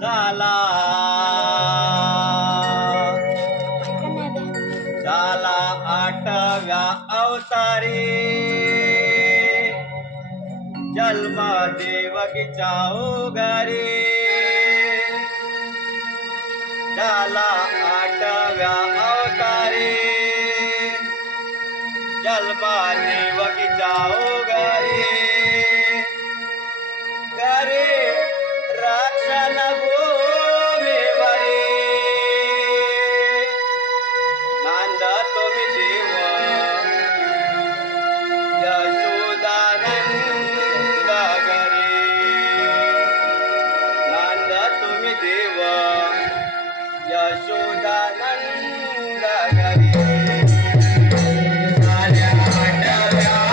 झाला झाला 8व्या अवतारी जन्म देवकीच्या ओघारी झाला 8व्या अवतारी जन्म देवकीच्या ओघारी घरी राक्षण भूमीवरी नांद तुम्ही देव यशोदानंद घरी नांद तुम्ही देव यशोदानंद घरी झाल्या 8व्या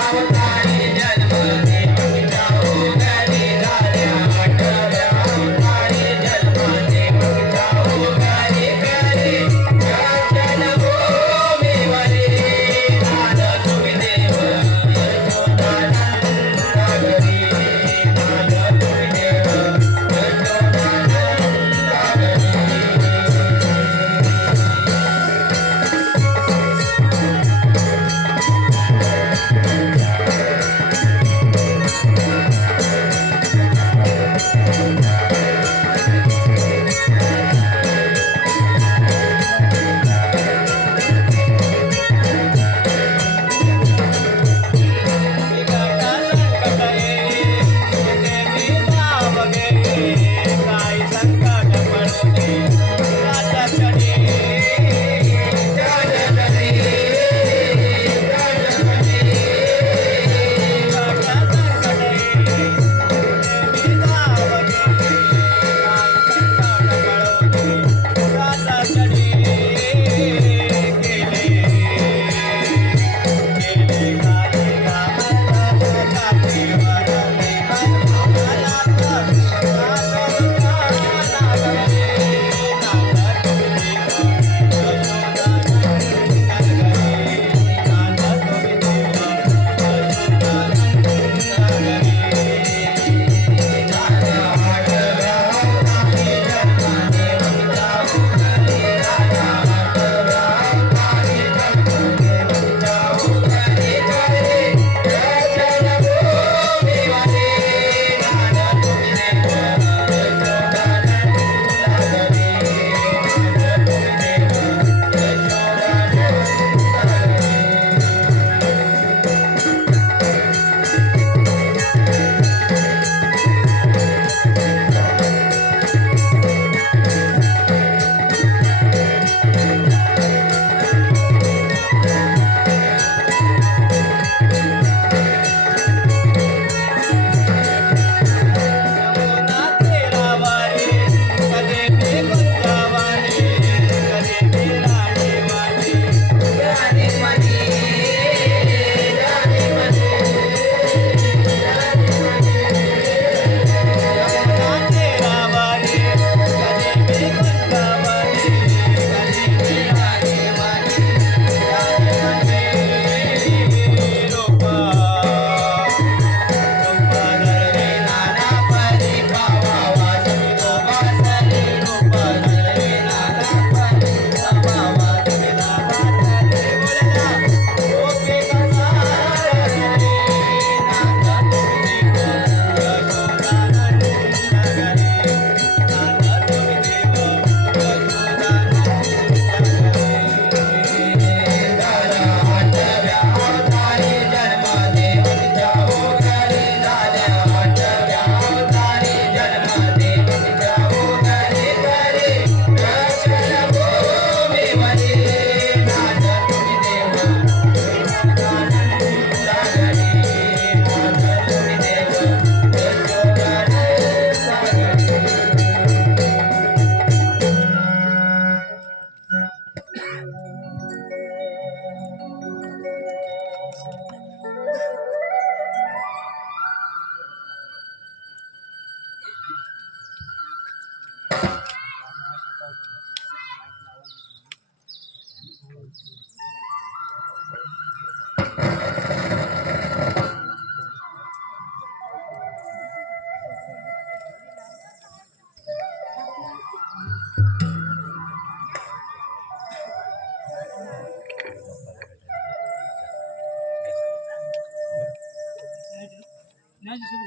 नाही दिसत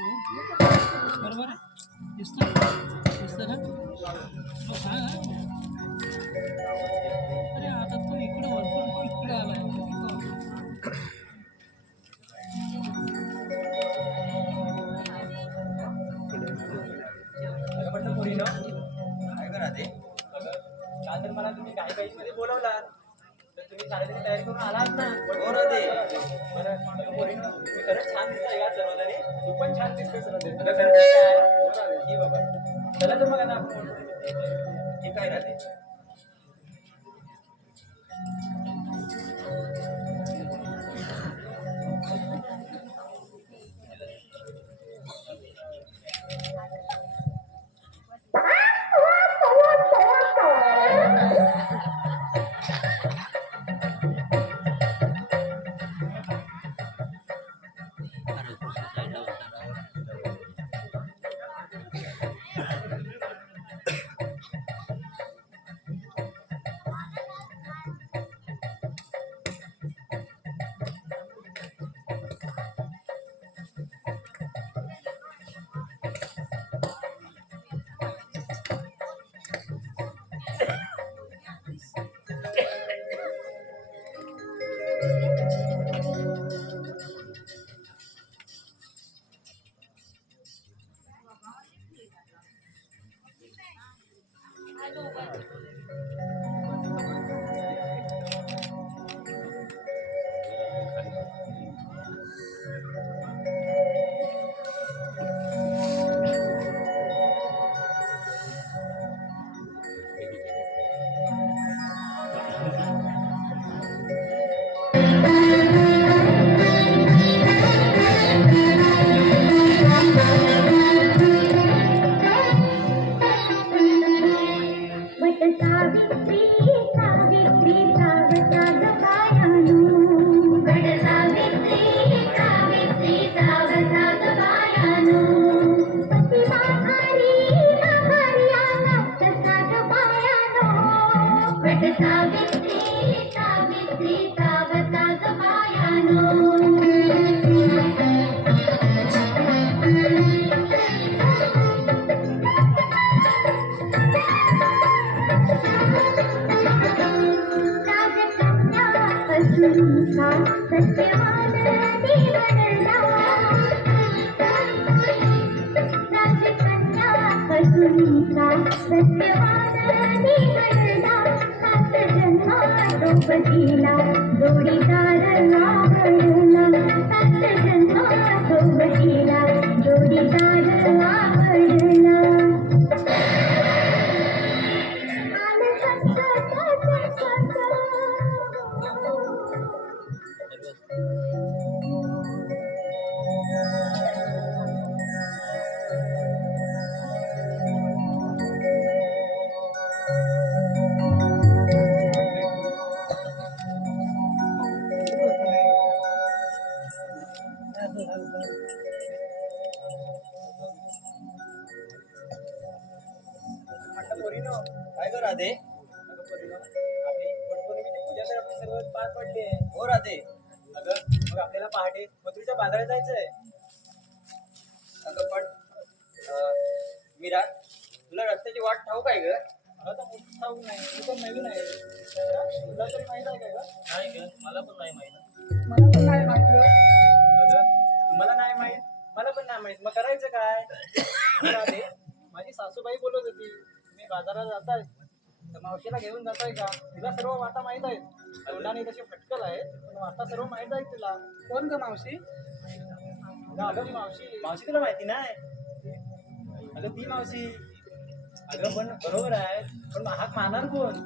भाऊ बरोबर आहे दिसतं ना मग सांग हा. अरे आता तो इकडे वरपूर इकडे आलाय म्हटलं पोरीनो काय करा ते काल तर मला तुम्ही काही काही मध्ये बोलवला तर तुम्ही शाळेची तयारी करून आलात ना हो ना ते बरं पोरीनो तुम्ही खरंच छान दिसताय का सर्वजणी तू पण छान दिसतोय सर्व ही बाबा चला तर मग आता आपण हे काय राहते काय कर राधे आपली वटपौर्णिमेची पूजा तर आपली सर्व पार पडली आहे हो राधे अगं मग आपल्याला पहाटे मथुरेच्या बाजारात जायचंय अगं पण विराट तुला रस्त्याची वाट ठाऊक आहे ग मला तर मोठी ठाऊक नाही मी पण नवीन आहे तुला तरी माहित आहे का ग नाही ग मला पण नाही माहित मला पण नाही माहित ग अगं तुम्हाला नाही माहित मला पण नाही माहित मग करायचं काय राधे माझी सासूबाई बोलत होती तुम्ही बाजारात जाताय तर मावशीला घेऊन जाताय का तुला सर्व वाटा माहित आहेत तोंडाने तशी फटकल आहे पण वाटा सर्व माहित आहे तुला कोण ग मावशी अगं ती मावशी मावशी तुला माहिती नाही अगं ती मावशी अगं पण बरोबर आहे पण हाक मारणार कोण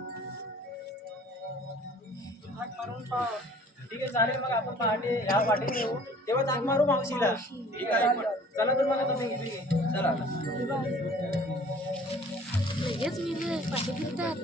हाक मारून पाव ठीक आहे चालेल मग आपण पहाटे ह्या वाटेने येऊ तेव्हा हाक मारू मावशीला ठीक आहे चला तर मला तुम्ही घेतली चला लगेच मी पाठी फिरतात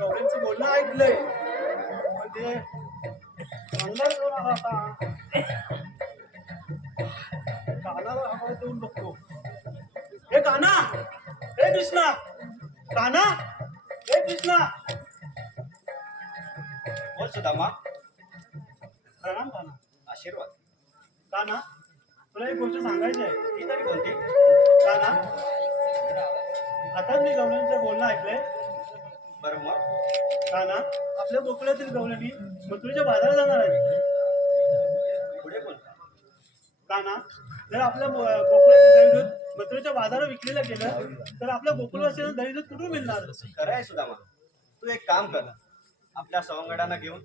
गवळ्यांचं बोलणं ऐकलंय पण ते अंदाज कोण आला आता कानाला आवाज देऊन बघतो. हे काना, हे कृष्णा, काना, हे कृष्णा. बोल सुदामा. प्रणाम काना. आशीर्वाद. काना, तुला एक गोष्ट सांगायची आहे. ती तरी कोणती? काना, आताच मी गवळ्यांचं बोलणं ऐकलंय. बरं मग. काना, आपल्या गोकुळातील गवळणी मथुरेच्या बाजारात जाणार आहे. पुढे बोल. काना, जर आपल्या गोकुळातील दहीदूध मथुरेच्या बाजारात विकलेलं गेलं तर आपल्या गोकुळवासियांना दहीदूध कुठून मिळणार? खरं आहे सुदामा. तू एक काम कर, आपल्या सवंगडांना घेऊन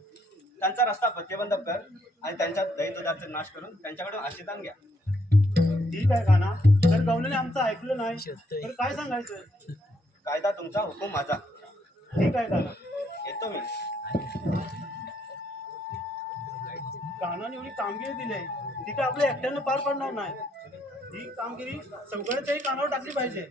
त्यांचा रस्ता पथ्यबंद कर आणि त्यांच्या दही दुधाचा नाश करून त्यांच्याकडून आशीर्वाद घ्या. ठीक आहे काना. जर गवळणी आमचं ऐकलं नाही तर काय सांगायचं? कायदा तुमचा, हुकूम माझा. ठीक आहे काना. येतो मी. कानाने एवढी कामगिरी दिली आहे ती काय आपल्या एकट्यानं पार पडणार नाही. ही कामगिरी सगळ्यांच्याही कानावर टाकली पाहिजे.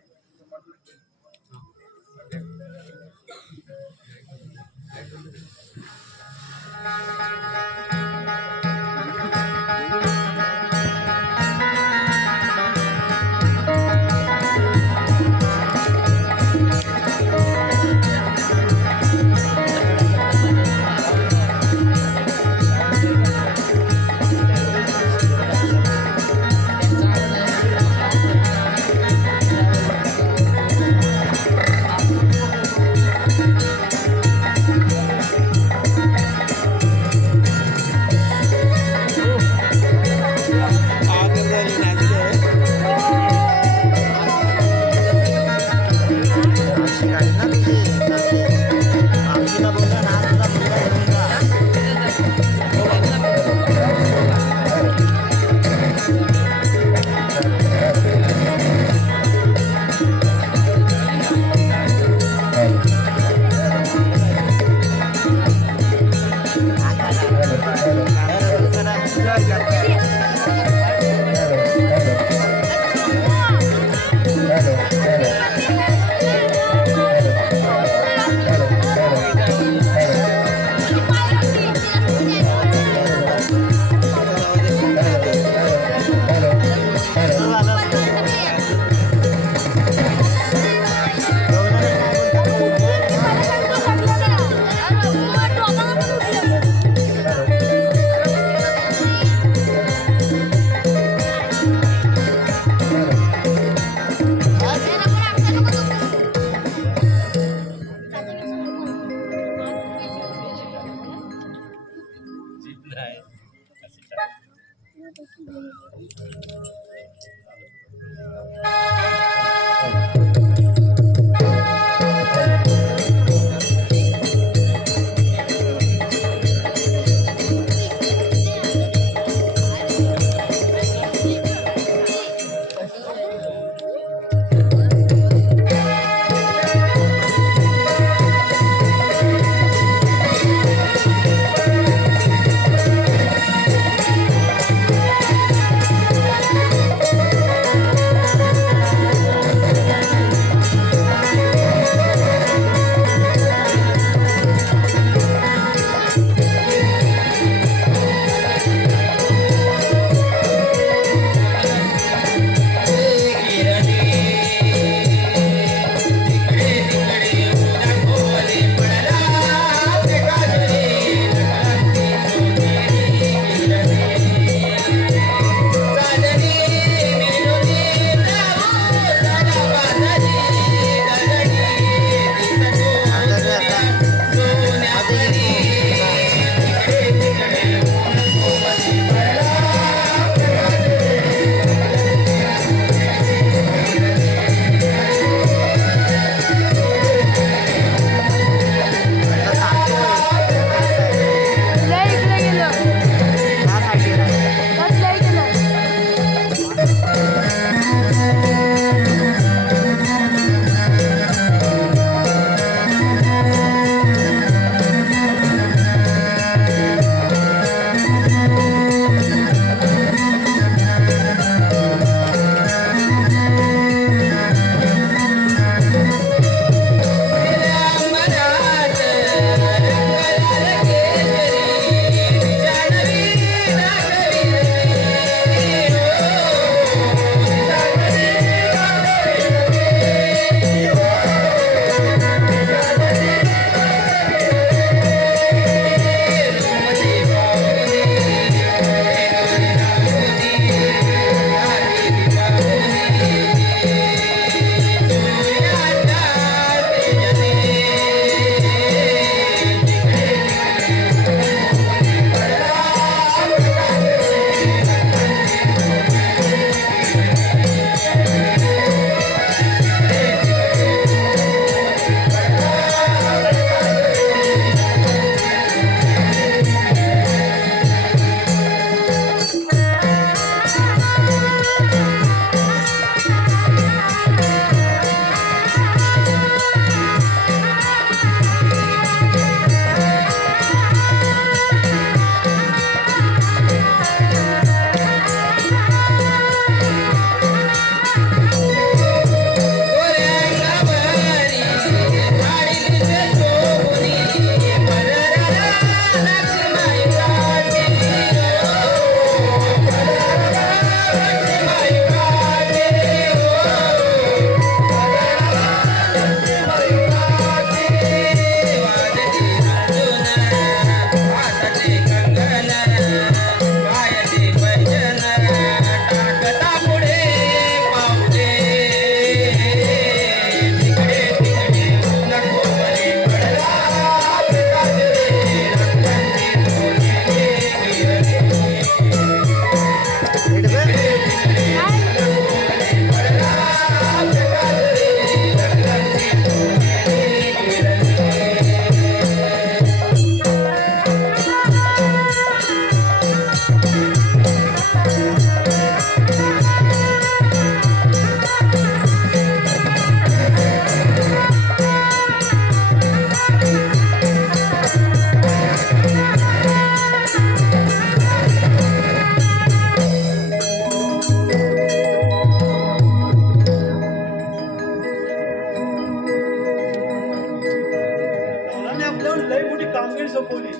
कशी सोपवली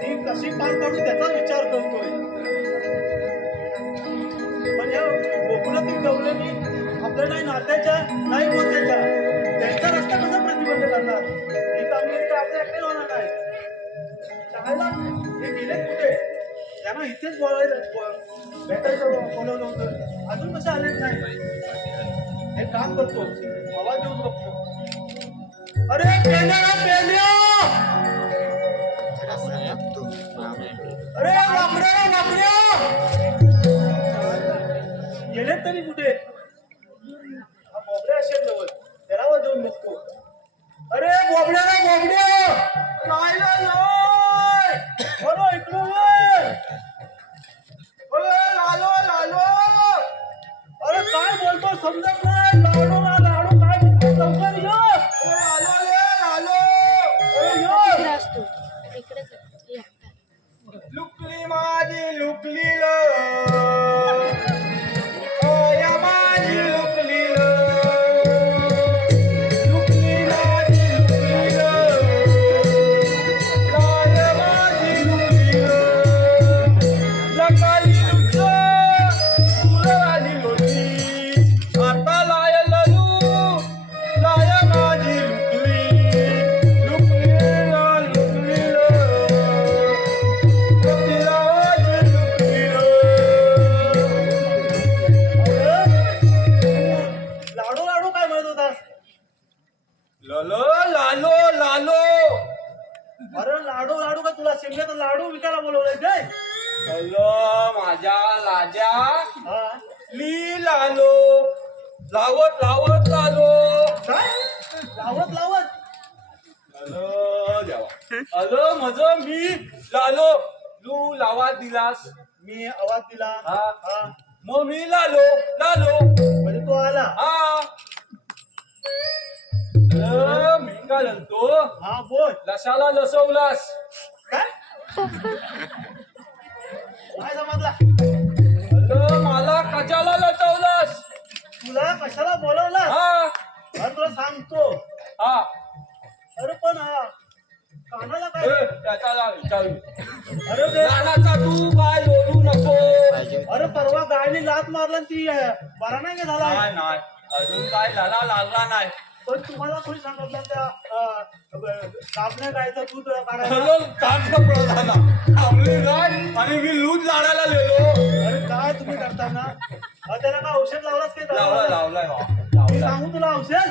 ती कशी पार पाडू त्याचा विचार करतोय. पण या गोकुळातील गवळणी आपल्या नाही नात्याच्या नाही मोत्याच्या त्यांचा रस्ता कसा प्रतिबंध करणार. ही कामगिरी तर आपल्या एकटे होणार नाही. चाहायला हे गेले कुठे त्यांना इथेच भेटायचं बोलवलं होतं अजून कसं आलेच नाही. हे काम करतो आवाज देऊन बघतो. अरे पेल्या पेल्या अरे वाकड्या वाकड्या गेलेत तरी कुठे. हा बोबड्या असेल जवळ त्याला आवाज देऊन बघतो. अरे बोबड्या बोबड्या राहिला नाही बरो इकडून लालो लालो. अरे काय बोलतो समजत नाही. लाडू ना लाडू काय लवकर ये. लालो लालो इकडे असतो इकडेच आहे. या. लुकली माझी लुकली ल या माझी लुकली ल लुकली माझी लुकली ल काय माझी लुकली ल लकाली लुच फुलवाली लोटी आता लाय ललू लाय माझी लुकली लुकली ल लुकली ल लाडू लाडू काय म्हणत होतास. लालो लालो लालो. अरे लाडू लाडू का तुला शिमल्यात लाडू विकायला बोलवलंय काय. हॅलो माझ्या लाजा हा ली लालो लावत लावत लालो. काय लावत लावत हॅलो देवा हॅलो माझं मी लालो लू लावा दिलास मी आवाज दिला. हा हा मग मी लालो लालो म्हणजे तो आला. हा हॅलो मी काय म्हणतो हा बोल लसाला लसवलास काय काय समजला. हॅलो मला कशाला लसवलास. तुला कशाला बोलवला. हा अरे तुला सांगतो. हा अरे पण हा कानाला काय. त्याचा विचारू अरे ते लहानाचा तू काय बोलू नको. अरे परवा गायने लात मारला आणि ती बरा नाही का झाला. नाही नाही अजून काय झाला लागला नाही. पण तुम्हाला कोणी सांगितलं त्या कापण्या गायचं दूध काढायला. हॅलो काम झाला थांबली नाही आणि मी लूज लाडायला गेलो. अरे काय तुम्ही करताना त्याला काय औषध लावलाच काय लावला त्याला? लावलाय मी लावलाय सांगू तुला औषध.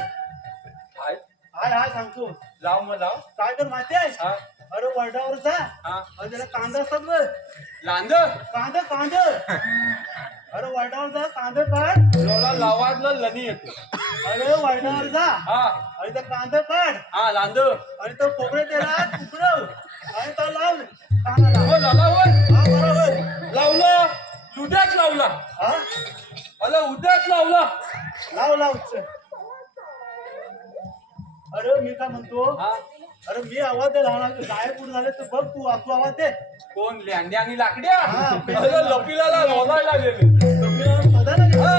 हाय हाय हाय सांगतो. लाव मग लाव. काय कर माहिती आहे. हा अरे वरडावर जा हा अरे त्याला कांदा असतात बघ. लांद कांदा कांदा अरे वरडावर जा कांदा काढ. लोला लावाजला लनी येतो. अरे वरडावर जा हा आणि त्या कांदा काढ हा लांद आणि तो कोपरे त्याला तुकडव आणि तो लाव कानाला. हो लाला वर हा बरोबर लावलं उद्याच लावला. हा अरे उद्याच लावला. लाव लाव चल. अरे मी काय म्हणतो. हा अरे मी आवाज दे लहान गायब कुठे झाले तर बघ तू आवाज दे. कोण लँड्या आणि लाकड्या. हा, अरे लपिला लोलायला गेले. तुम्ही बघा ना. हा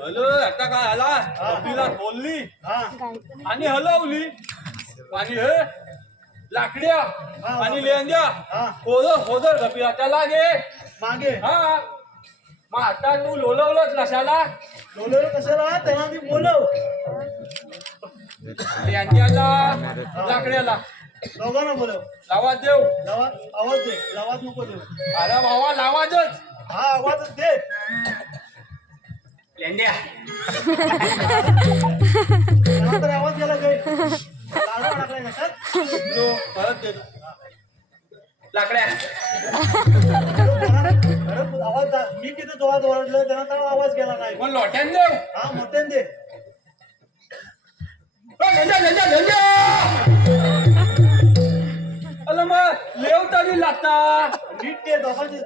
हॅलो आता काय आला लपीला बोलली हा आणि हलवली आणि हे लाकड्या आणि लेंद्या हा होदर लपीला त्याला गे मागे. हा मग आता तू लोलवलंच कशाला. बोलवलं कशाला त्यांना मी बोलव. लेंद्याला लाकड्याला दोघांना बोलव. लावाज देव. लावा आवाज दे. लावाज नको देऊ. अरे बाबा लावाजच. हा आवाजच दे. लेंद्या त्याला तर आवाज गेला काही लाडू टाकलाय कशात. तो परत देतो लाकड्या. अरे आवाज मी किती जोरात ओरडलं त्यांना तर आवाज गेला नाही. मग लोट्यान देव. हा मोठ्याने दे. अरे मग लेव तरी लागता. नीट ते दोघांचे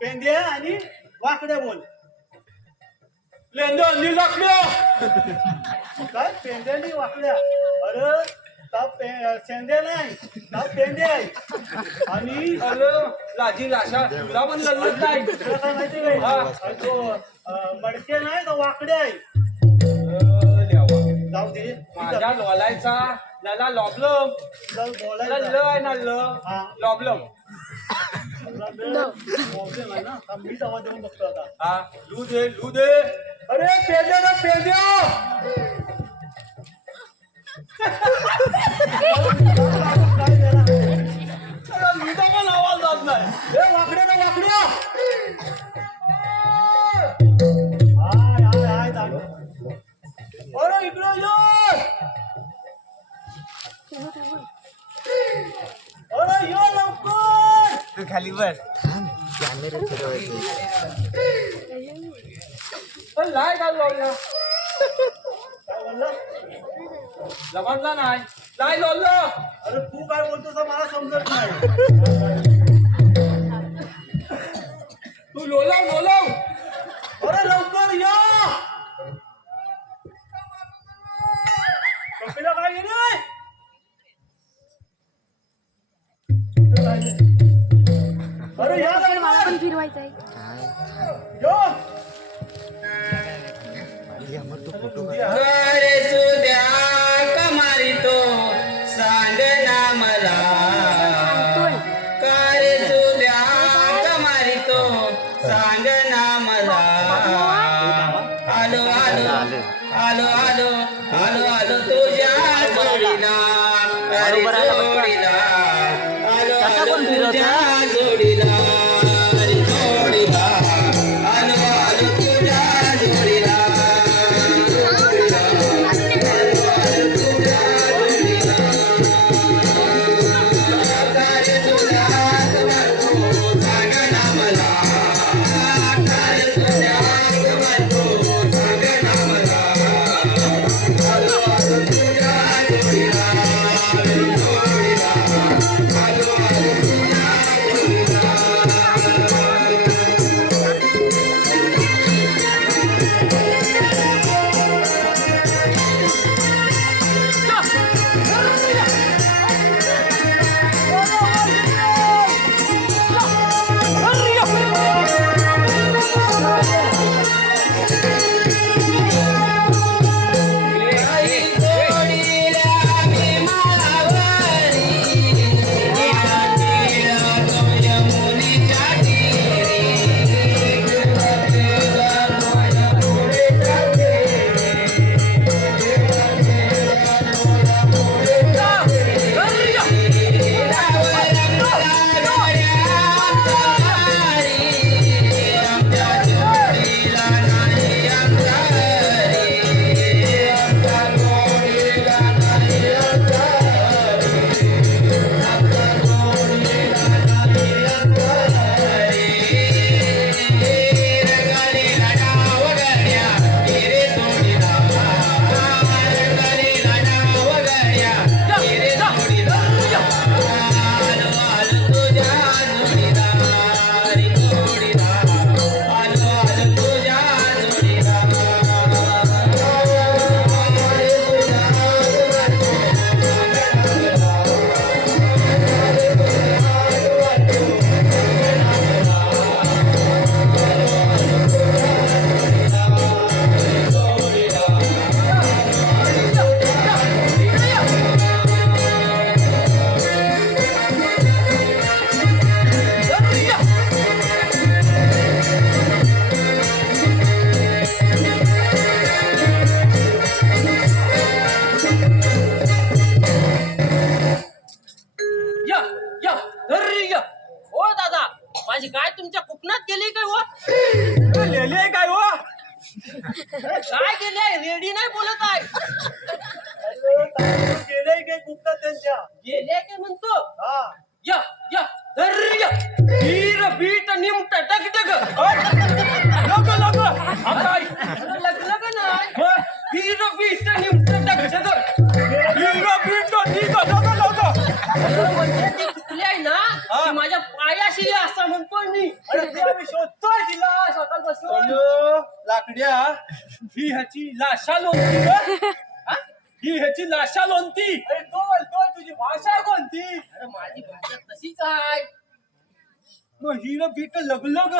पेंद्या आणि वाकड्या बोल. लेंद्या आणि लाकड्या. काय पेंद्या आणि वाकड्या. अरे शेंद्या नाही पेंद्या आहे. आणि अरे लाजी लाशा तुला पण लढत नाही. तुला काय माहिती आहे हा. आणि तो मडके नाही तर वाकडे आहे. देवा जाऊ दे. माझ्या लोलायचा लला लॉबलम तुला त्याला बोलायचं ल आहे ना ल हा. लॉबलम तुला प्रॉब्लेम आहे ना आता मीच आवाज देऊन बघतो आता हा लू दे अरे पेद्या ना पेद्या काय झालं? त्याला लुदा पण आवाज जात नाही ए वाकड्या ना वाकड्या हाय हाय हाय दांड अरे इकडे ये अरे ये लवकर तू खाली बस पण नाही काय लावला काय बोलला जमातला नाही नाही लावलं अरे तू काय बोलतोस हे मला समजत नाही तू लोलव अरे लवकर या कपिला काय गेली अरे या मला लवकर पण फिरवायचं आहे यो अरे सुद्या कमारी तो सांग ना मला सांगतोय कारे सुद्या कमारी तो सांग ना मला आलो आलो आलो आलो आलो आलो तुझ्या जोडीला अरे जोडीला आलो आलो तुझ्या जोडीला अरे जोडीला आलो आलो तुझ्या जोडीला माझी गाय तुमच्या कुपनात गेली काय हो? लिहिले काय हो काय गेले रेडी नाही बोलत आहे गेलंय काय गुप्ता त्यांच्या गेले काय म्हणतो हा या या धर्य वीर बीट निमट टक टक लोक लागलं का नाही वीर बीट निमट टक टक वीर बीट लोक म्हणजे ती चुकली आहे ना ती माझ्या पायाशी आहे असं म्हणतोय मी अरे ते आम्ही शोधतोय तिला सकाळपासून लाकड्या ही ह्याची लाशा लोणती ग. हा? ही ह्याची लाशा लोणती अरे तो बोलतोय तुझी भाषा कोणती अरे माझी भाषा तशीच आहे मग हिर बीट लगलग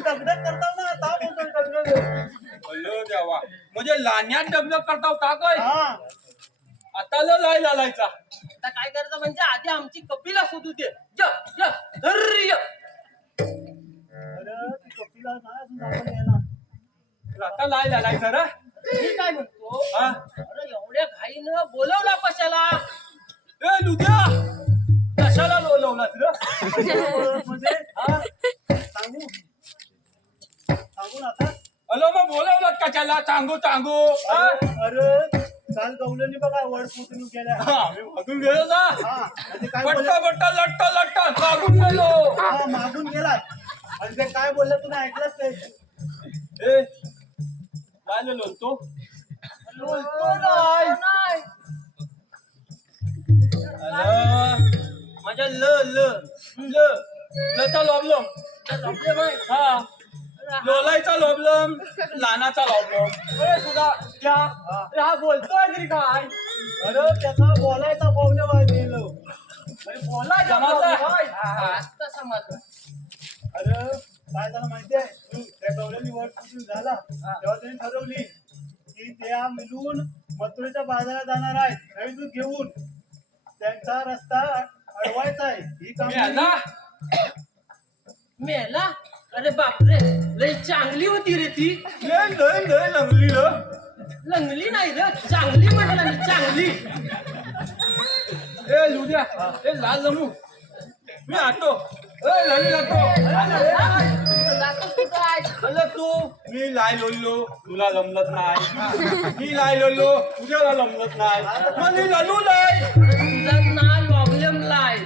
दगडग करताव ना आता बोलतोय दगडग अयो देवा म्हणजे लाण्यात डबल करताव का काय हा हाताला लाई लालायचा. आता काय करायचं म्हणजे आधी आमची कपिला शोधू दे. य, य, धर्य. अरे ती कपिला नाही अजून आपण यायला. आता लाई लालायचा रे. मी काय म्हणतो हा? अरे एवढ्या घाईनं बोलवला कशाला? ए लुद्या कशाला बोलवलास रे? म्हणजे सांगू सांगू ना आता. अलो मग बोलवलात कशाला? सांगू सांगू. हा? अरे काल गवलेली बघा वड पुतणूक गेल्या. हा, आम्ही भागून गेलो ना. हा आणि ते काय बट्टा बट्टा लट्टा लट्टा भागून गेलो. हा मागून गेला आणि ते काय बोललं तुम्ही ऐकलंच नाही. ए काय लोलतो? लोलतो नाही. माझ्या ल ल ल लचा लॉबलम. हा लोलायचा लॉबलम, लानाचा लॉबलम. अरे सुद्धा त्या हा बोलतोय तरी काय? अरे त्याचा बोलायचा प्रॉब्लेम आहे गेलो. बोला जमाला. आता समजलं. अरे काय झालं माहितीये त्या गवलेली वड पुतणूक झाला तेव्हा त्यांनी ठरवली की त्या मिळून मथुरेच्या बाजारात जाणार आहेत नवीन दूध घेऊन. त्यांचा रस्ता अडवायचा आहे ही कामगिरी. मेला. अरे बापरे लय चांगली होती रे ती. लय लय लय लंगली ल. लंगली नाही रे चांगली म्हटलं मी चांगली. ए लुद्या ए लाल जमू मी आतो. ए लाली लागतो. अरे तू मी लाय लोललो तुला जमलत नाही. मी लाय लोललो तुझ्याला जमलत नाही. मग मी लालू लाय. तुझा ना प्रॉब्लेम लाय.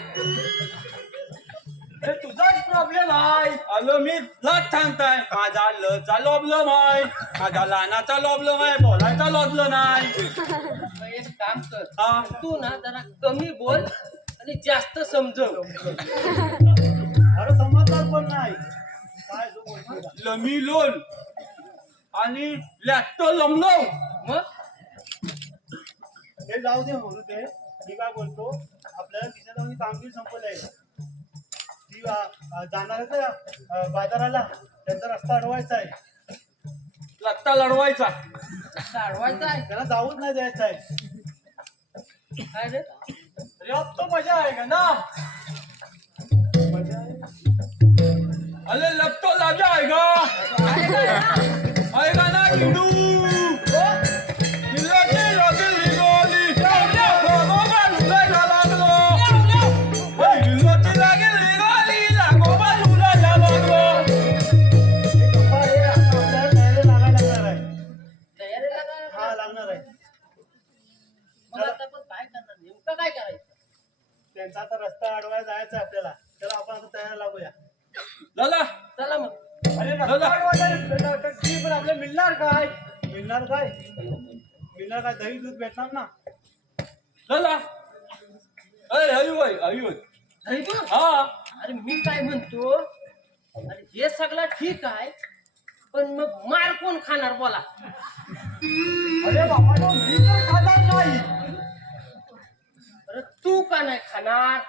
हे तुझाच प्रॉब्लेम आहे. आलो मी लच सांगताय माझा लचा प्रॉब्लेम आहे. माझा लानाचा प्रॉब्लेम आहे. बोलायचा लॉबलं नाही. मग एक काम कर हा तू ना जरा कमी बोल आणि जास्त समजव. अरे समजणार पण नाही काय जो बोलतोय का. लमी लोल आणि लॅटो लमलो. मग हे जाऊ दे म्हणू ते. मी काय बोलतो आपल्याला तिच्या जाऊन कामगिरी संपवलंय. ती जाणार आहे का बाजाराला त्यांचा रस्ता अडवायचा आहे. लत्ता लढवायचा. अडवायचं आहे त्यांना जाऊच नाही द्यायचं आहे. काय रे? तो मजा आहे का ना. मजा आहे. अरे लपतो लाजा आहे का ना किडू. किल्ल्याची लागेल निघाली. लागोबा लुलायला लागलो. किल्ल्याची लागेल निघाली. लागोबा लुलायला लागलो. हे गप्पा हे आता आपल्याला तयारी लागायला लागणार आहे. तयारीला काय? हा लागणार आहे. मग आता पण काय करणार नेमकं काय करायचं? त्यांचा आता रस्ता अडवायला जायचा आहे आपल्याला. चला आपण आता तयारी लागूया. झाला चला मग. अरे झाला. पण आपल्याला मिळणार काय. मिळणार काय मिळणार काय दही दूध भेटणार ना. झाला. अरे हयू नाही बघ. हा अरे मी काय म्हणतो अरे हे सगळं ठीक आहे पण मग मार कोण खाणार बोला. अरे बाबा मी तर खाणार नाही. अरे तू का नाही खाणार?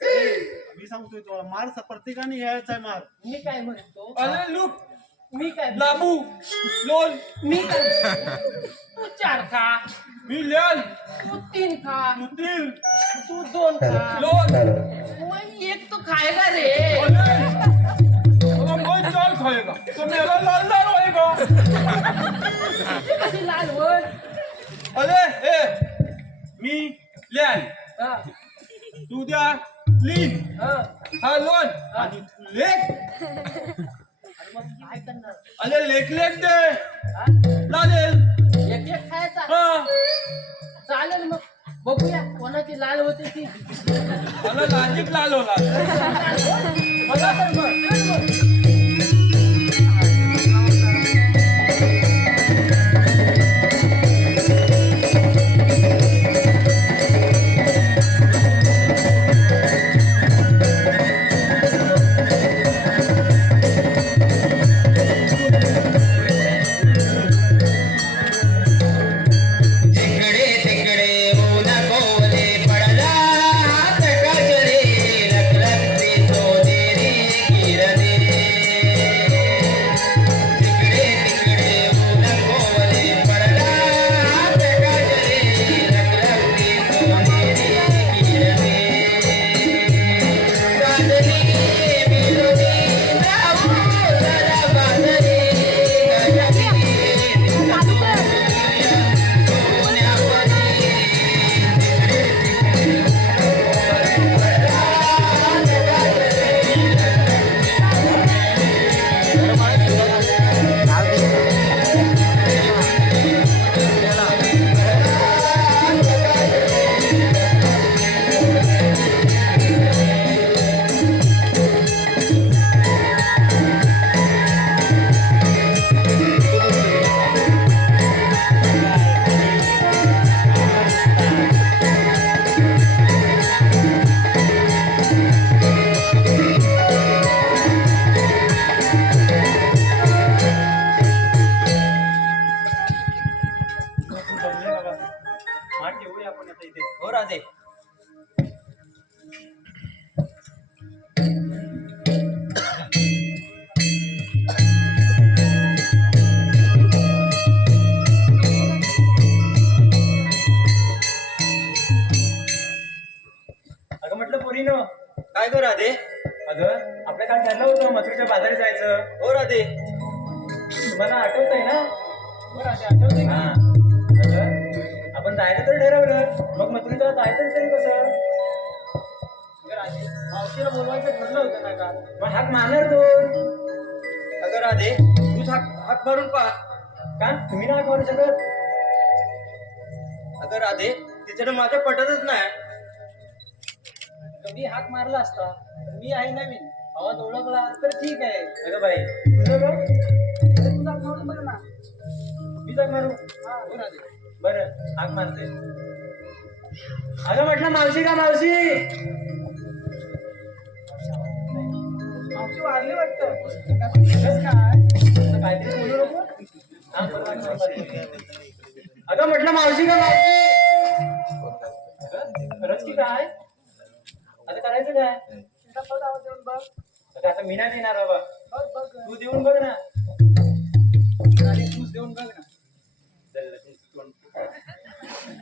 मी सांगतोय तुला मार प्रत्येकाने यायचा आहे मार. मी काय म्हणतो अरे लूक मी काय लाबू लोल मी काय म्हणतो, तू 4 खा, मी ल्याल तू 3 खा, तुतील तू 2 खा, लोल. मग 1 तो खाएगा रे. कोई चाल खाएगा तो मेरा लाल लाल होएगा. ती कशी लाल होईल? अरे ए मी ल्याल हा, तू द्या लीन हा. हा लोन आणि तू लेख. अरे मग काय करणार? अरे लेख लेख दे हा? चालेल. 1 खायचा हा चालेल. मग बघूया कोणाची लाल होते ती. मला लाजीक लाल होला. बघा तर मग. तिकडे तिकडे ऊन कोवले पडला हात गजरे रखरखती सोनेरी किरण माठ ठेवूया आपण आता इथे. हो राधे. अगं म्हटलं पोरीनो. काय ग राधे? अगं आपल्या काय ठरलं होतं मथुरेच्या बाजारी जायचं. हो राधे. तुम्हाला आठवत आहे ना? हो राधे आठवतंय का? अगं आपण जायचं तर ठरवलं, मग मथुरेला जायचं तरी कसं? अगं राधे मावशीला बोलवायचं ठरलं होतं ना का? मग हाक मारणार तू. अगं राधे तूच हाक मारून पहा. का तुम्ही ना हाक मारू शकत? अगं राधे तिच्यानं माझ्या पटतच नाही. मी हाक मारला असता, मी आहे नवीन, आवाज ओळखला तर ठीक आहे. अगं बाई तुझं गाव? तू जाग मारून बघ ना. मी जाग मारू? हो राधे. बरं हाक मारते. अगं म्हटलं मावशी का मावशी? मावशी वारली वाटतं. काय काहीतरी बोलू नको. अगं म्हटलं मावशी का मावशी? खरंच की काय? आता करायचं काय? आवाज देऊन बघ. आता मी नाही देणार बाबा. बघ बघ तू देऊन बघ ना. तूच देऊन बघ ना.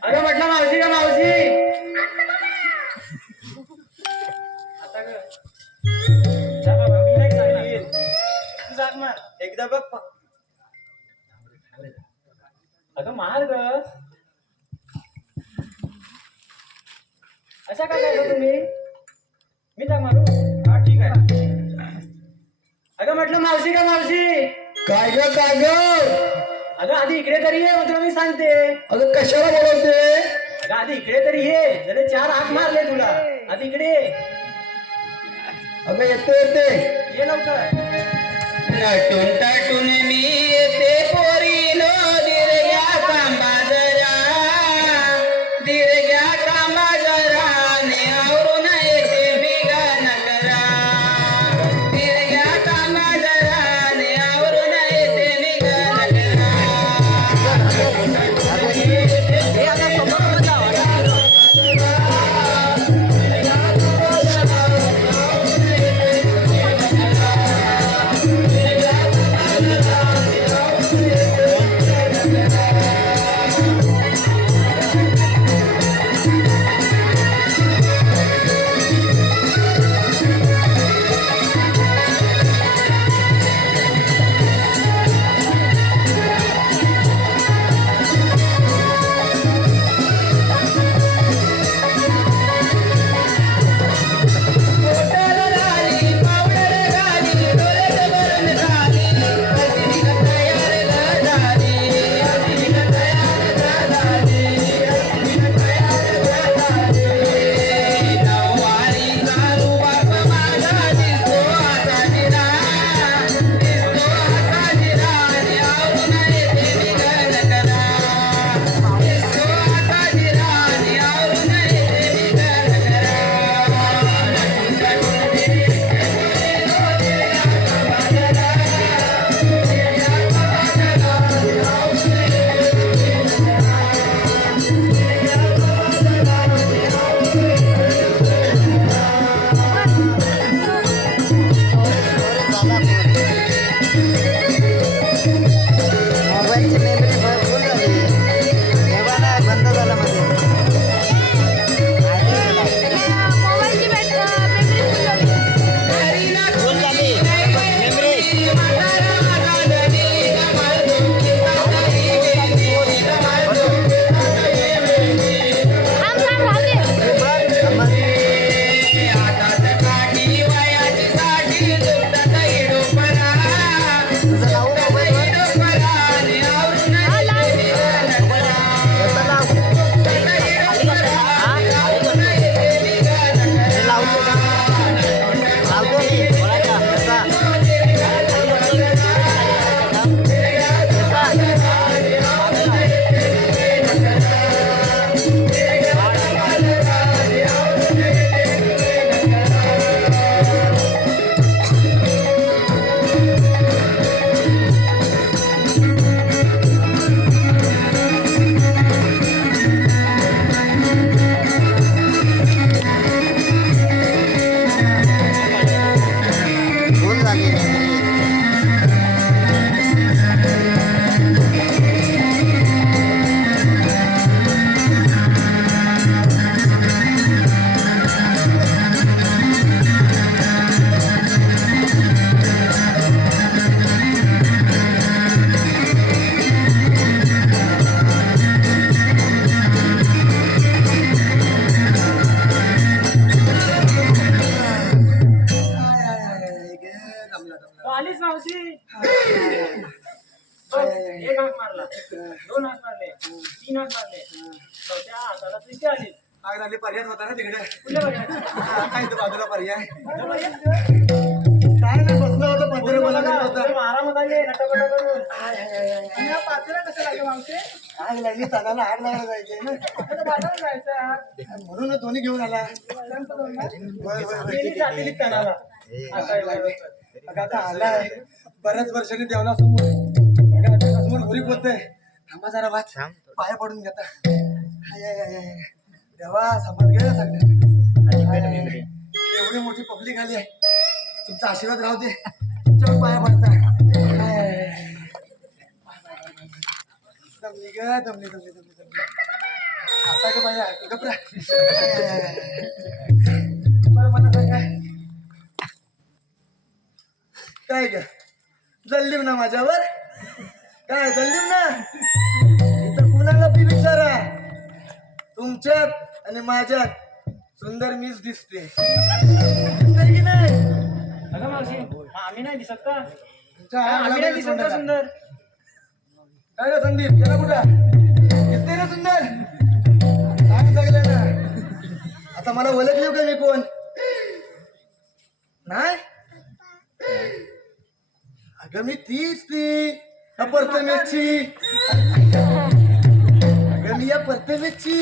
अगं म्हटलं मावशी का मावशी? आता ग जा बाबा मी नाही सांगणार. तू जाग मार एकदा बघ. अगं मार ग. अशा काय करता तुम्ही? मी जाग मारू? हा ठीक आहे. अगं म्हटलं मावशी का मावशी? काय ग काय ग? अगं आधी इकडे तरी ये, मग तुला मी सांगते. अगं कशाला बोलवते? अगं आधी इकडे तरी ये. जरा 4 हाक मारले तुला. आधी इकडे ये. अगं येते ये लवकर. नटून तटून मी येते पोरीनो दिरग्या कांबा जरा दिरग्या कांबा जरा ने आवरून येते बिगान करा दिरग्या कांबा जरा ने आवरून येते बिगान करा. येते. मावशी बघ, एक हाक मारला, 2 हाक मारले, 3 हाक मारले, चौथ्या हाताला तू इथे आली. आग लागली पर्याय होता ना तिकडे कुठल्या पर्यायात? काय इथं बाजूला पर्याय कुठल्या पर्यायात? काय नाही बसलं होतं पंधरा मला करत होता तुला आरामात आली, नटापटा करून. आणि या पातेला कसं लागलं मावशी आग लागली तणाला आग लागायला जायचंय ना आता बाजारात जायचं. म्हणून दोन्ही घेऊन आला होय, होय, होय. गेली जातेली तणाला. आता अगं आता आलाय बऱ्याच वर्षांनी देवला समोर अगं आता समोर घरी पोहतय थांबा जरा वाच पाया पडून घेता हाय, हाय, हाय, हाय. देवा समज घे सगळं एवढी मोठी पब्लिक आली आहे तुमचा आशीर्वाद राहू दे तुमच्यावर पाया पडता हाय, हाय, हाय. दमली ग दमली दमली दमली दमली आता का पाया गपरा बरं मला सांगा काय ग जल्लीव ना माझ्यावर काय जल्लीव ना इथं कुणाला बी विचारा तुमच्यात आणि माझ्यात सुंदर मीच दिसते दिसते की नाही अगं मावशी, मग आम्ही नाही दिसत का? तुमच्या आग आम्ही नाही लागली दिसत का तोंडाला. सुंदर? काय रे संदीप गेला कुठं दिसते ना सुंदर सांग सगळं ना आता मला ओळखली का मी कोण नाही अगं मी तीच ती प्रथमेशची अगं मी या प्रथमेशची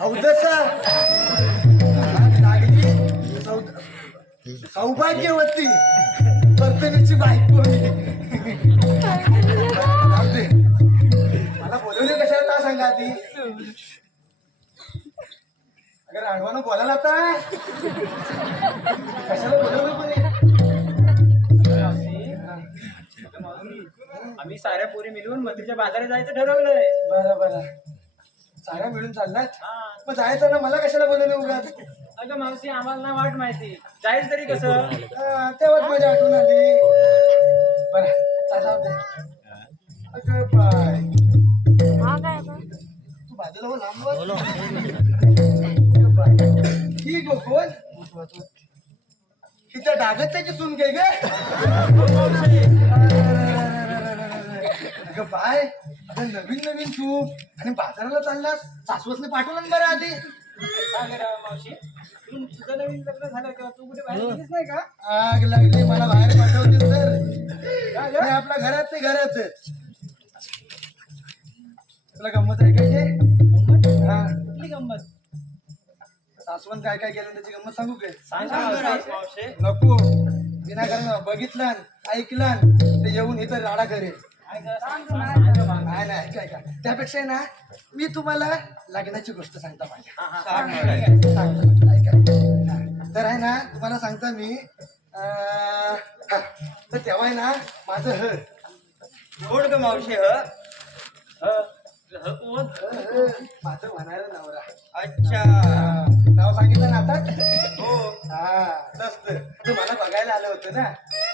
अवदसा लागली सौभाग्यवती प्रथमेशची बायको मी जाऊ दे. मला बोलवले कशाला का सांगा आधी अगर रांडवानं बोलायला आता कशाला बोलवलं कोणी आम्ही साऱ्या पोरी मिळून मंदिरच्या बाजारात जायचं ठरवलंय. बरं बरं साऱ्या मिळून चाललात हा. मग जायचं ना मला कशाला बोलवलं उगाच अगं मावशी, आम्हाला ना वाट माहिती, जायचं तरी कसं? तेव्हाच माझ्या आठवण आली बरं जाऊ दे अगं बाय हा काय बा? तू बाजूला हो लांब बस. अगं बाय. ही गोकुळ तिच्या डागत त्याची सून घे गे अगं बाय अगं नवीन नवीन तू आणि बाजाराला चाललास सासवसने पाठवलं ना बरं आधी काय करावं मावशी? तुझं नवीन लग्न झालं का? तू कुठे बाहेर गेलीस नाही का? आग लागली मला बाहेर पाठवते तर आणि आपल्या घरात ते घरात तुला गंमत आहे काय गंमत? हा कुठली गंमत? सासवण काय काय केलं त्याची गंमत सांगू काय सांग ना मावशी. नको विनाकारण बघितलं ऐकलं ते येऊन इथं राडा करेल काय गं? सांग ना. नाही नाही ऐका ऐका त्यापेक्षा ना मी तुम्हाला लग्नाची गोष्ट सांगता माझ्या हा, हा, सांग सांग ना. सांगतो ऐका हा. तर आहे ना तुम्हाला सांगता मी हा. तर तेव्हा आहे ना माझं कोण ग मावशी? कोण? माझं म्हणायला नवरा अच्छा. नाव सांगितलं ना आता हो. हा तसं तू मला बघायला आलं होतं ना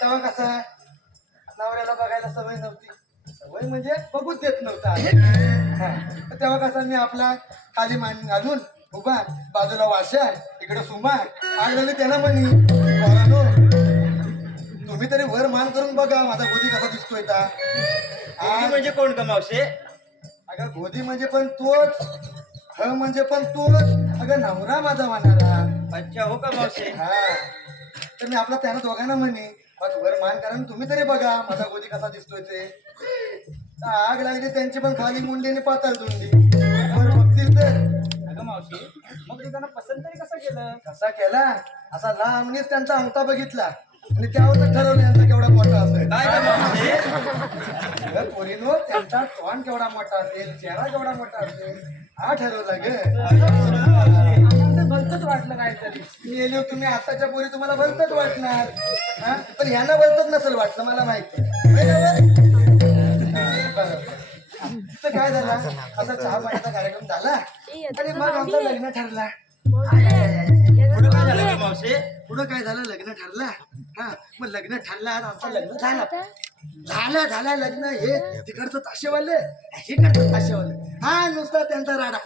तेव्हा कसं नवऱ्याला बघायला सवय नव्हती सवय म्हणजे बघूच देत नव्हता हा. तर तेव्हा कसं मी आपला खाली मान घालून उभा बाजूला वाशा इकडे सुमा आग झाली त्याला म्हणी पोरांनो, तुम्ही तरी वर मान करून बघा माझा गोदी कसा दिसतोय का म्हणजे कोण ग मावशी? अगं गोदी म्हणजे पण तोच ह म्हणजे पण तोच अगं नवरा माझा वाणारा अच्छा, हो का मावशी? हा तर मी आपला त्यांना दोघांना म्हणे माझं वर मान करा आणि तुम्ही तरी बघा माझा गोदी कसा दिसतोय ते तर आग लागली त्यांची पण खाली मुंडी आणि पाताळ धुंडी वर बघतील तर अगं मावशी, मग तू त्यांना पसंत तरी कसं केलं? कसा केला असा लांबणीच त्यांचा अंगठा बघितला आणि त्यावर ठरवलं यांचा केवढा मोठा असेल काय ग मावशी? अगं पोरीनो त्यांचा तोंड केवढा मोठा असेल चेहरा केवढा मोठा असेल हा ठरवला ग आम्हाला भलतंच वाटलं काहीतरी. मेले तुम्ही आताच्या पोरी तुम्हाला भलतच वाटणार हा? पण ह्यांना भलतच नसेल वाटलं मला माहिती तर काय झाला असा चहा पाण्याचा कार्यक्रम झाला आणि मग आमचं लग्न ठरला पुढं काय झालं ग मावशी? पुढं काय झालं लग्न ठरला हा मग लग्न ठरलं आणि आमचं लग्न झालं झालं लग्न हे तिकडचं ताशेवाले इकडचं ताशेवाले हा नुसता त्यांचा राडा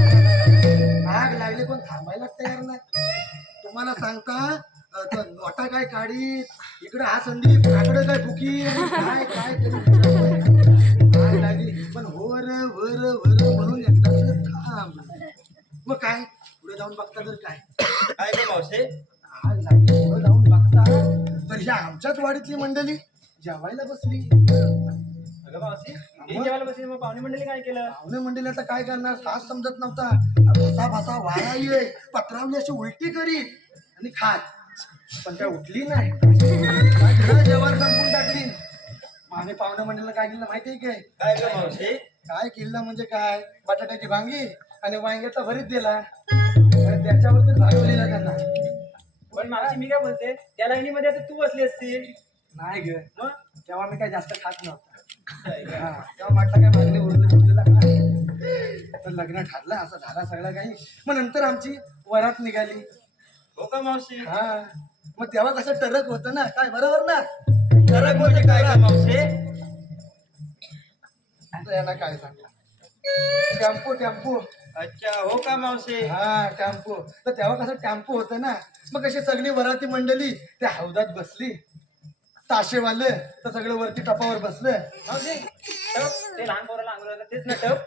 आग लागली पण थांबायला तयार नाही तुम्हाला सांगता काय काढी, इकडे हा संदीप, आकडे काय फुकी, काय काय काय लागली. पण वर वर वर म्हणून एकदाच थांब. मग काय पुढे जाऊन बघता तर काय काय ग मावशी आग लागली. पुढे जाऊन बघता तर ह्या आमच्याच वाडीतली मंडळी जेवायला बसली. अगं मावशी हे जेवायला बसली मग पाहुणे मंडळी काय केलं पाहुणे मंडळी आता काय करणार, तास समजत नव्हता. भासा भासा वारा ये पत्रावली अशी उलटी करी आणि खात, पण काय उठली नाही. जेवण संपून टाकली. आम्ही पाहुणे मंडळीला काय केलं माहितीये काय? काय ग मावशी काय केलं म्हणजे काय, बटाट्याची भांगी आणि वांग्याचा भरीत दिला आणि त्याच्यावरती भागवलेला त्यांना. पण मावशी मी काय बोलते त्या लाईनीमध्ये आता तू बसली असतील नाही ग, मग तेव्हा मी काय जास्त खात नव्हता. हा, तेव्हा म्हटलं काय मागणी उरलेला काय, तर लग्न ठरलं असं झाला सगळं काही. मग नंतर आमची वरात निघाली. हो का मावशी हा, मग तेव्हा कसं टरक होतं ना, काय बरोबर ना. फरक म्हणजे काय ग मावशी आता यांना काय सांगला, टेम्पो टेम्पो. अच्छा हो का मावशी हा टेम्पो. तर तेव्हा कसं टेम्पो होतं ना, मग कशी सगळी वराती मंडळी त्या हौदात बसली. ताशेवाले तर सगळं वरती टपावर बसलं. मावशी टप ते लहान पोराला अंघोळ तेच ना टप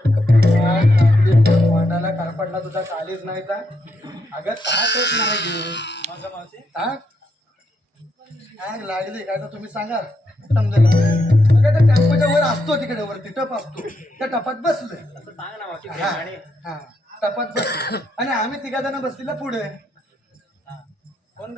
वाटाला कारपडला तुझा कालीच नाही का अगं, ताकच नाही गे. मग मावशी ताक आग लागली काय तर तुम्ही सांगा समजेल. काय त्या टेम्पोच्या वर असतो तिकडे वरती टप असतो, त्या टपात बसलोय. असं सांग ना मावशी हा प्रेमाने. हा, टपात बसलो आणि आम्ही तिघा जण बसलेला पुढे. हा. कोण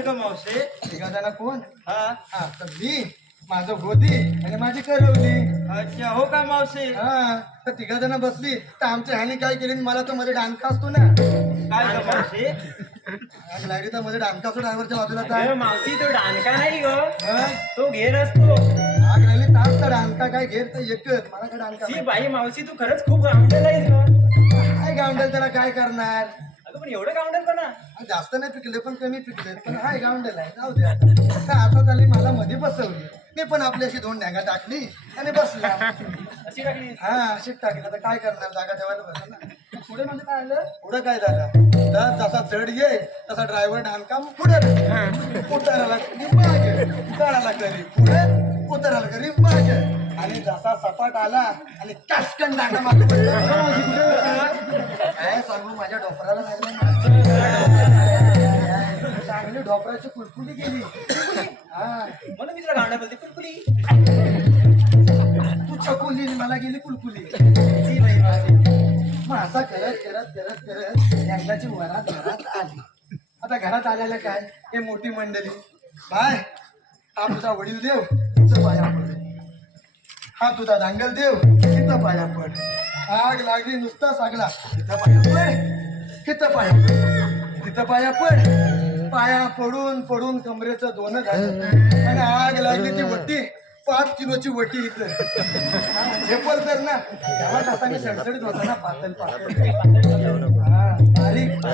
ग मावशी तिघा जण कोण? हा हा, तर मी, माझं गोदी आणि माझी करवली. अच्छा हो का मावशी हा, तर तिघा जण बसली तर आमच्या ह्याने काय केली, मला तो मध्ये डांका असतो ना. काय ग मावशी आग लागली तर मध्ये डांका असतो ड्रायव्हरच्या बाजूला. काय अगं मावशी तो डानका नाही ग हा? तो घेर असतो आग लागली तास तर डांका काय घेत तर एकच, मला काय डांका ती बाई मावशी तू खरंच खूप गावंडल आहेस ग काय गावंडल, त्याला काय करणार. अगं पण एवढं गावंडल पण जास्त नाही पिकले पण कमी पिकले, पण हाय गावंडल आहे, जाऊ द्या. तर आता झाली मला मध्ये बसवली, मी पण आपल्याशी 2 ढ्यांगा टाकली आणि बसला. अशी टाकली हा अशीच टाकली. आता काय करणार, जागा ठेवायला बसला ना. पुढे म्हणजे काय आलं पुढं काय झालं, तर जसा चढ ये तसा ड्रायव्हर ढानका पुढे उतरायला मागे, चढायला करी पुढे, उतरायला करी मागे. आणि जसा सपाट आला आणि टास्कन डांगा मागे पडला. काय सांगू, माझ्या डोपराला चांगली डोपराची कुलकुली गेली. हा, म्हणून मी तुला गावंडल बोलते कुलकुली तू चकुली मला गेली कुलकुली. ती बाई मावशी मग असा करत करत करत करत एकदाची वरात घरात आली. आता घरात आल्याला काय, हे मोठी मंडळी. बाय, हा तुझा वडील देव तिचं पाया पड, हा तुझा दांगल देव तिथं पाया पड. आग लागली नुसता सागला, तिथं पाया पड, तिथं पाया पड, तिथं पाया पड. पाया पडून पडून कमरेचं दोन झालं आणि आग लागली ती वटी, 5 किलोची वटी इथं झेपल तर ना. तेव्हा कसा मी सडसडीत होता ना, पातळ पातळ. हा बारीक,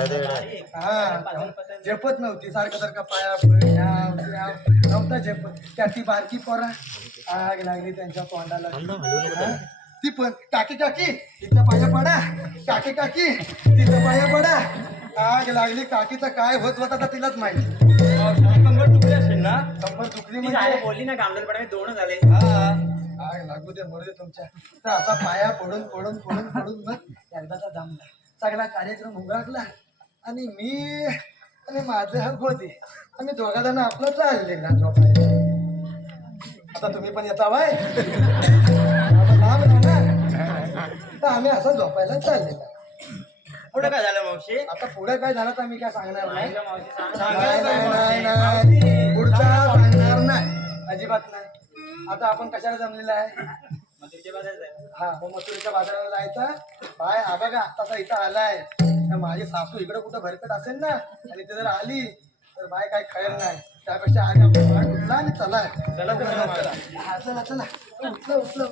हा झेपत नव्हती. सारखं सारखं पाया पड नव्हता झेपत. त्या ती बारकी पोरा आग लागली त्यांच्या तोंडाला. हा, ती पण काकी काकी तिथं पाया पडा, काकी काकी तिथं पाया पडा. आग लागली. काकीचं काय होत होता तर तिलाच माहिती. कंबर दुखली असेल ना कंबर दुखली ती म्हणजे झाली बोलली ना गावंडलपणा 2 झाले हा, आग लागू दे मरू दे तुमच्या. तर असा पाया पडून पडून पडून पडून मग एकदाचा जमला. सगळा कार्यक्रम उघडला आणि मी आणि माझं हा गोदी आम्ही 2 जण आपलं चालले ना झोपायला. आता तुम्ही पण येता बाय, लांब ना, तर आम्ही असं झोपायला चाललेला. पुढे काय झालं मावशी आता पुढे काय झालं तर मी काय सांगणार नाही. नाही ग मावशी सांग नाही, नाही, नाही, मावशी. नाही. पुढचा सांगणार नाही, अजिबात नाही. आता आपण कशाला जमलेला आहे, मथुरेच्या बाजारात जायचं. हा मग मथुरेच्या बाजाराला जायचं. बाय हा बघा आत्ताचा इथं आलाय, तर माझी सासू इकडे कुठं भरकत असेल ना आणि ते जर आली तर बाय काय खैर नाही. त्यापेक्षा आज आपण बाय उठला आणि चला चला तर चला मला. हा, चला चला उठलं उठलं.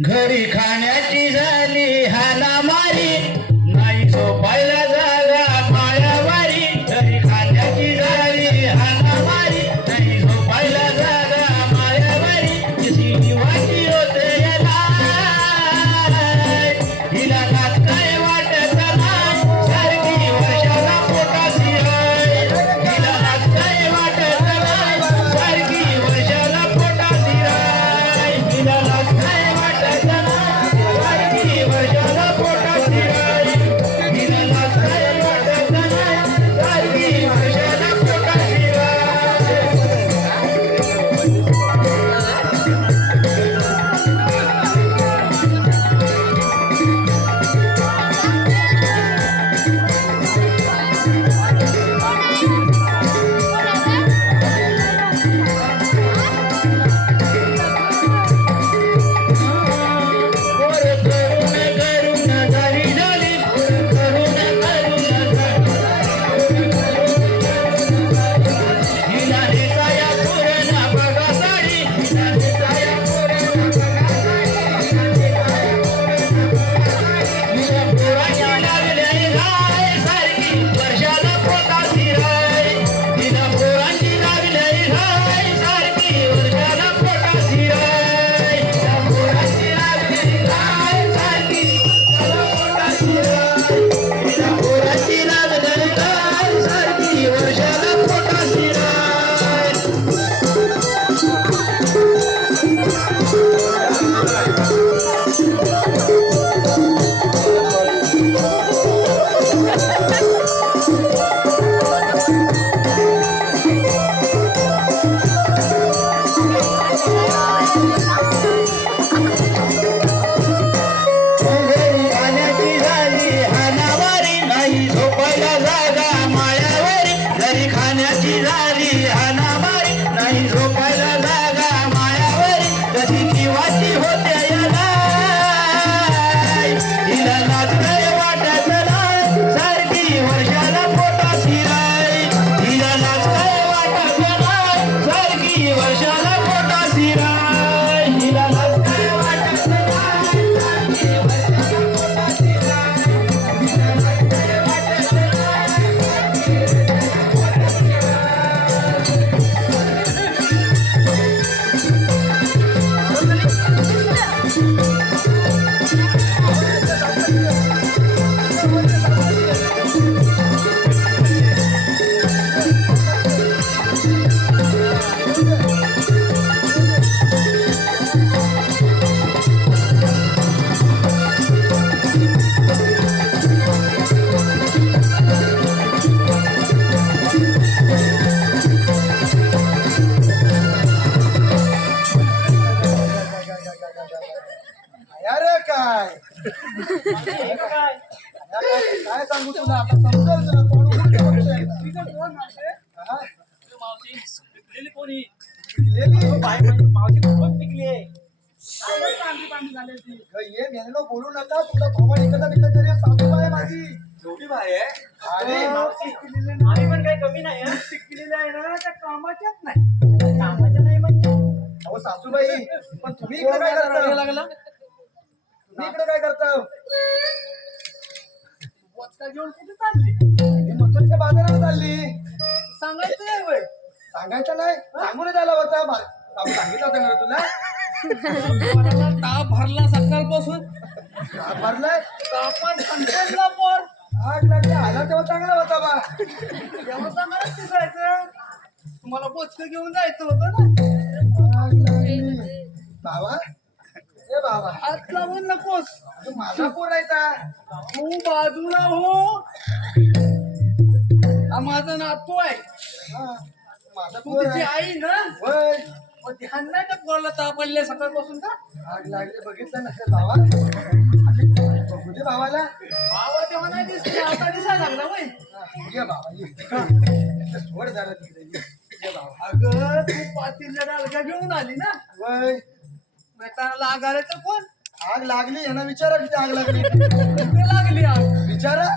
घरी खाण्याची झाली हाणामारी, नाही झोपायला जागा मायावारी. घरी खाण्याची झाली हाणामारी, नाही झोपायला जागा मायावारी. कशी वाटी होते याला, हिला नाच काय वाटत नाही. सारखी वर्षाला पोटाशी काय काय सांगू तुला आता समजेल तुला तोंड उघडून ठेव फक्त. हा? मावशी पिकलेली कोणी पिकलेली? मावशी खूपच पिकली आहे ये मेलेलो बोलू नका तुला थोबड एकदा तिकडे तरी सासूबाई आहे माझी एवढी भारी आहे अरे मावशी आम्ही पण काही कमी नाही हं. पिकलेली आहे ना त्या कामाच्याच नाही कामाच्या नाही म्हणजे अहो सासूबाई पण तुम्ही इकडे काय करता लागला तुम्ही इकडे काय करता वचका घेऊन कुठे चालली मी मथुरच्या बाजारात चालली सांगायचं नाही वय सांगायचं नाही सांगूनच आला होता सांगितलं होतं ना रे तुला पोराला ताप भरला सकाळपासून का भरलाय तापात कंटाळला पोर आग लागली आला तेव्हा चांगला होता बा तेव्हा चांगलाच दिसायचं तुम्हाला बोचकं घेऊन जायचं होतं ना आग लागली बाबा ए बाबा हात लावून नकोस तू माझा पोरायचा तू बाजूला हो हा माझा नातू आहे हा, माझा तू पोर तिची आहे आई ना होय मग ध्यान नाही का पोराला ताप आले सकाळपासून का आग लागली बघितलं नसेल बाबा बघू दे भावाला बाबा तेव्हा नाही दिसते आता दिसायला लागला वय हा, ये बाबा ये थोड झालं तिकडे ये बाबा अगं तू पातीला डालका घेऊन आली ना वय मैताना लागायला तर कोण आग लागली यांना विचारा किती आग लागली कुठे लागली आग विचारा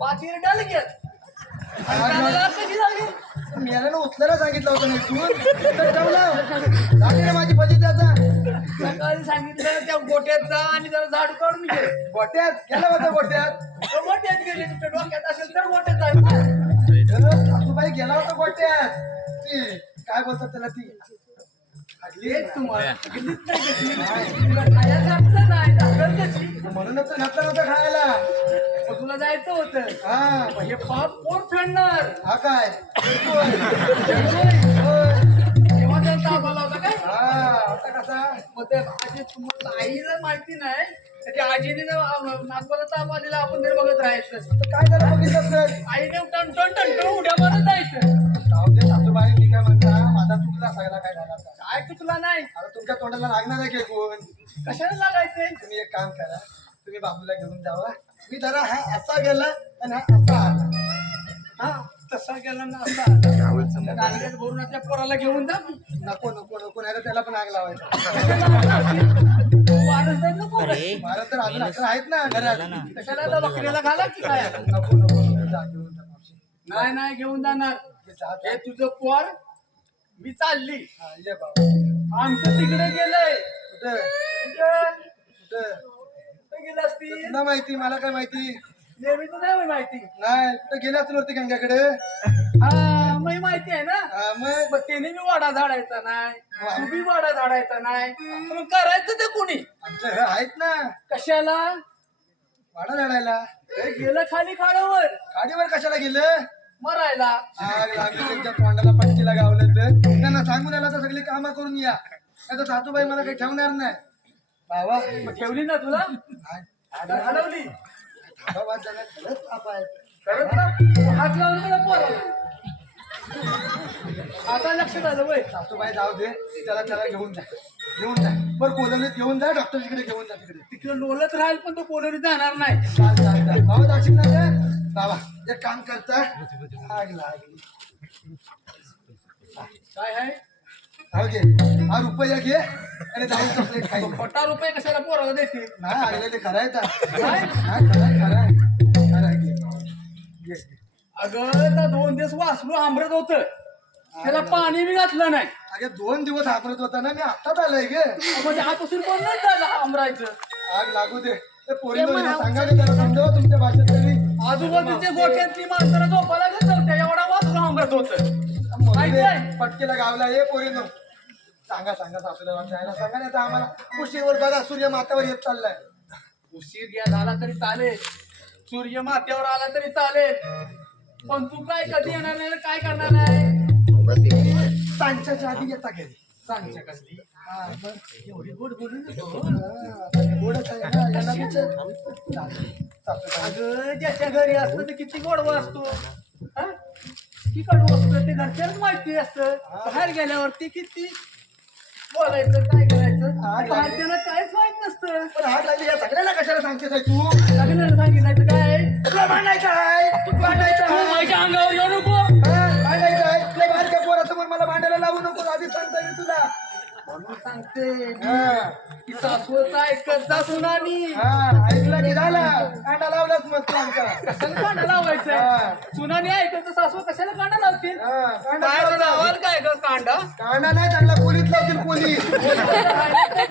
पातीला डालक्यात मैतानाला कशी लागली मेल्यानं उचलायला सांगितलं होतं नाही तू तर ठेवलं लागली रे माझी फजी त्याचा सकाळी सांगितलं त्या गोट्यात जा आणि जरा झाडू काढून घे गोट्यात गेला होता गोट्यात तो गोट्यात गेली तुमच्या डोक्यात असेल तर गोट्यात जाईल ना सासूबाई गेला होता गोट्यात ती काय बोलतात त्याला ती खाल्ली तेच तुम्हाला गेलीच नाही घेतली. तुला खायला घातलं नाही दाखल कशी म्हणूनच तर घातलं नव्हतं खायला मग तुला जायचं होतं हा मग हे पाप कोण फेडणार हा काय होय. होय. तेव्हा त्याला ताप आला होता काय हा आता कसा मग त्या आजी तुम्हाला आईला माहिती नाही त्याच्या आजीने नागवाला ताप आलेला आपण तरी बघत राहायचं तर काय झालं बघितलं तर आईने टन उड्या मारत जायचं जाऊ दे सासूबाई मी काय म्हणता माझा चुकला सगळा काय झाला आता काय चुकला नाही आता तुमच्या तोंडाला लागणार आहे की कोण कशाला लागायचंय तुम्ही एक काम करा तुम्ही बाबूला घेऊन जावा मी जरा हा असा गेला आणि हा असा आला हा तसा गेला ना असा गाडीत भरून आपल्या पोराला घेऊन जा नको नको नको नाही तर त्याला पण आग लावायचा वाढत जाईल नको रे. मला तर अजून अकरा आहेत ना घरात कशाला आता बकरीला घाला की काय नको नको नको जा घेऊन जा मावशी. नाही घेऊन जाणार ये जा, जा. हे तुझं पोर मी चालली हा, ये बाबा आमचं तिकडे गेलंय कुठं कुठं कुठं गेलं असतील तुला माहिती मला काय माहिती नेहमीच नाही माहिती नाही कुठं गेले असतील वरती गंगाकडे हा मग माहिती आहे ना हा, मग मग त्याने मी वाडा झाडायचा नाही तू बी वाडा झाडायचा नाही मग करायचं ते कोणी आमचं हे आहेत ना कशाला वाडा झाडायला हे गेलं खाली खाड्यावर गाडीवर कशाला गेलं मरायला आग लागली त्यांच्या तोंडाला पट्टीला गावलं तर त्यांना सांगून आला तर सगळी कामं करून या नाही तर सासूबाई मला काही ठेवणार नाही बाबा मग ठेवली ना तुला नाही. आता घालवली बाबा जरा खरंच पाप आहे. करत ना हात लावून मला पोराला आता लक्षात आलं वय सासूबाई जाऊ दे त्याला त्याला घेऊन जा बरं कोलवलीत घेऊन जा डॉक्टरकडे घेऊन जा तिकडे तिकडे लोलत राहील पण तो पोररी जाणार नाही चाल बाबा जाशील ना रे बाबा एक काम करता आग लागली काय आहे हो घे हा रुपया घे आणि जाऊन चॉकलेट खाई खोटा रुपये कशाला पोराला देते नाही आगले ते खरं आहे का काय? खरं घे अगं त्या 2 दिवस वासरू आंबरत होत त्याला पाणी बी घातलं नाही अगे 2 दिवस आबरत होता ना मी आत्ताच आलोय गे म्हणजे हापासून पण नाही झालं आंबरायचं आग लागू दे ते पोरीला सांगा की त्याला समजावं तुमच्या भाषेत तरी आजूबाजूच्या गोठ्यातली माणसाला झोपायला घेत नव्हत्या एवढा वासरू आंबरत होत माहिती आहे पटकेला गावला ये पोरीनो सांगा सासूला वाचायला सांगा नाही तर आम्हाला कुशीवर बघा सूर्य माथ्यावर येत चाललाय उशीर घ्या झाला तरी चालेल सूर्य माथ्यावर आला तरी चालेल पण तू काय कधी येणार नाही काय करणार नाही सांच्याच्या आधी येता घरी सांगच्या कसली हा बरं एवढी गोड बोलू नको गोडच आहे ना याला विचार. अगं ज्याच्या घरी असतं ते किती गोडवा असतो हा? किती कडवं असतं ते घरच्याच माहिती असतं बाहेर गेल्यावरती किती बोलायचं काय करायचं बाहेरच्याला काहीच माहित नसतं सांगितलं पण हात लागली या सगळ्यांना कशाला सांगतेस आहे तू सगळ्यांना सांगितलं काय तुला भांडायचं आहे भांडायचं तू आहे माझ्या अंगावर येऊ नको भांडायचं आहे तुला बाहेर का पोरासमोर मला भांडायला लावू नको आधी सांगता येईल तुला म्हणून सांगते हा की सासूचा ऐकत जा सुनानी हा ऐकला की झाला कांदा लावलाच मग तू आमचा कशाला कांदा लावायचंय हा. सुनानी ऐकत तर सासू कशाला कांदा लावतील हा, कांदा काय लावला. लावाल काय ग कांदा कांदा नाही त्यांना पोलीस लावतील पोलीस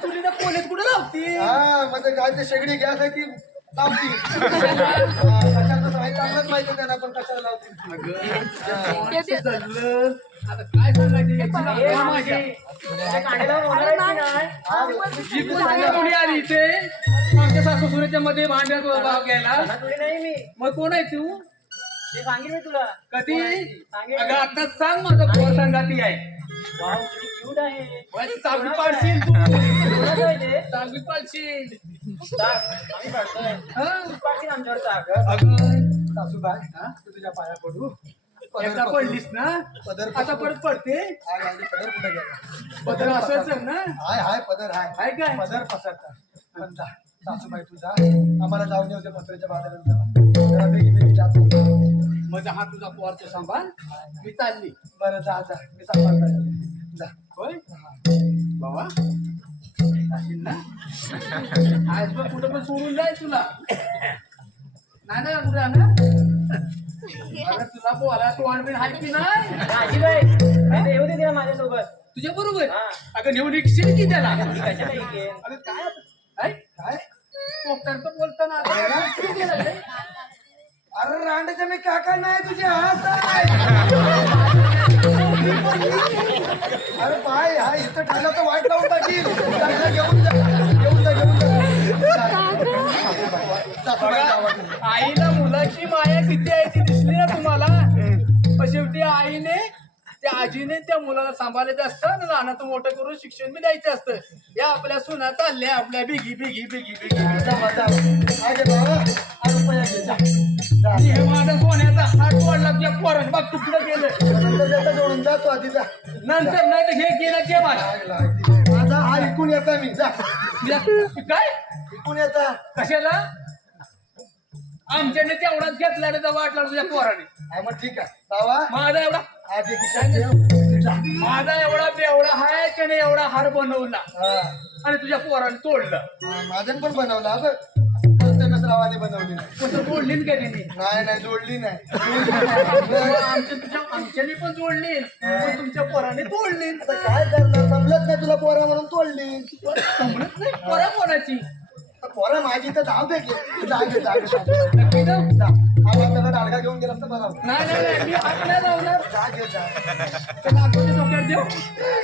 चुलीला पोलीस कुठे लावतील हा म्हणजे काय ते शेगडी गॅस आहे ती लावतील कशाला माहिती चांगलंच माहिती त्यांना पण कशाला लावतील अगं, चाललं. आता काय सांगायचं याची नाव माझ्या. जी पुस्तकं कोणी आली इथे आमच्या सासू सुनेच्या मध्ये भांड्यात भाग घ्यायला नाही मी मग कोण आहे तू ते सांगेन मी तुला कधी सांगेन. अगं आता सांग माझा पोर संगाती आहे वाव किती क्यूट आहे वय, चालवी पाडशील तू कोणाचं आहे ते चालवी पाडशील टाक आम्ही पाडतोय हं? तू पाडशील आमच्यावर टाक अगं सासूबाई तू तुझ्या पाया पडू एकदा पडलीस ना पदर आता परत पडते हाय आधी पदर कुठे गेला पदर असंच ना हाय हाय पदर हाय हाय काय? पदर पसरता पण जा सासूबाई तू जा आम्हाला जाऊन येऊ दे पत्र्याच्या बाजारात जरा बेगी बेगी जातो माझा हा तुझा पोर तो सांभाळ मी चालली बरं जा जा मी सांभाळता जा होय बाबा जाशील ना आज बघ कुठं पण सोडून जाय तुला नाही ना कुठे ना अगं तुला बोला तू आणबीन हाय की नाही आजीबाई नाही तर येऊ दे तिला माझ्यासोबत तुझ्या बरोबर हा. अगं नेऊन निघशील की त्याला कशाला येईन? अगं काय काय काय पोपटांचं बोलताना आता किती केलं रे? अरे रांडेच्या मी काका नाही तुझे हात आहे अरे बाय हा इथं ठाणं तर वाट लावून टाकील चांगला घेऊन जा घेऊन जा घेऊन जा सासूबाई जावा तुम्ही. आईला मुलाची माया किती आहे ती दिसली ना तुम्हाला पण शेवटी आईने त्या आजीने त्या मुलाला सांभाळायचं असतं आणि लहानाचं मोठं करून शिक्षण बी द्यायचं असतं या आपल्या सुना चालल्या आपल्या बिगी बिगी बिगी बिगी जावा जावा आगे बाबा हा रुपया घे जा जा. आणि हे माझा सोन्याचा हात वाढला तुझ्या पोराने बघ तू कुठं गेलं नंतर त्याचा जोडून जातो आधी जा नंतर नाही तर हे गेलं ते मला माझा हा इकून येता मी जा काय इकून येता कशाला आमच्याने तेवढाच घेतला तर वाटला तुझ्या पोराने हा मग ठीक आहे बाबा माझा एवढा आधी खिशात ठेव जा माझा एवढा बेवडा आहे त्याने एवढा हार बनवला हा आणि तुझ्या पोराने तोडलं माझ्यानं पण बनवला बघ त्यांनाच रावाने बनवली नाही कसं जोडली का त्यांनी नाही नाही जोडली नाही आमच्याने पण जोडली पण तुमच्या पोराने तोडली आता काय करणार समजत नाही तुला पोरा म्हणून तोडली समजत नाही पोरा कोणाची पोरा माझी तर धाव दे की जागे नक्की जाऊ? त्याला डाळगा घेऊन गेला तर बरं नाही नाही नाही, मी हात नाही लावणार जागे जा त्याला आतमध्ये डोक्यात देऊ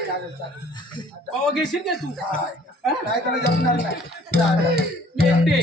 चालेल चालेल बाबा घेशील का तू नाही त्याला जमणार नाही जा, जा. मी एकटे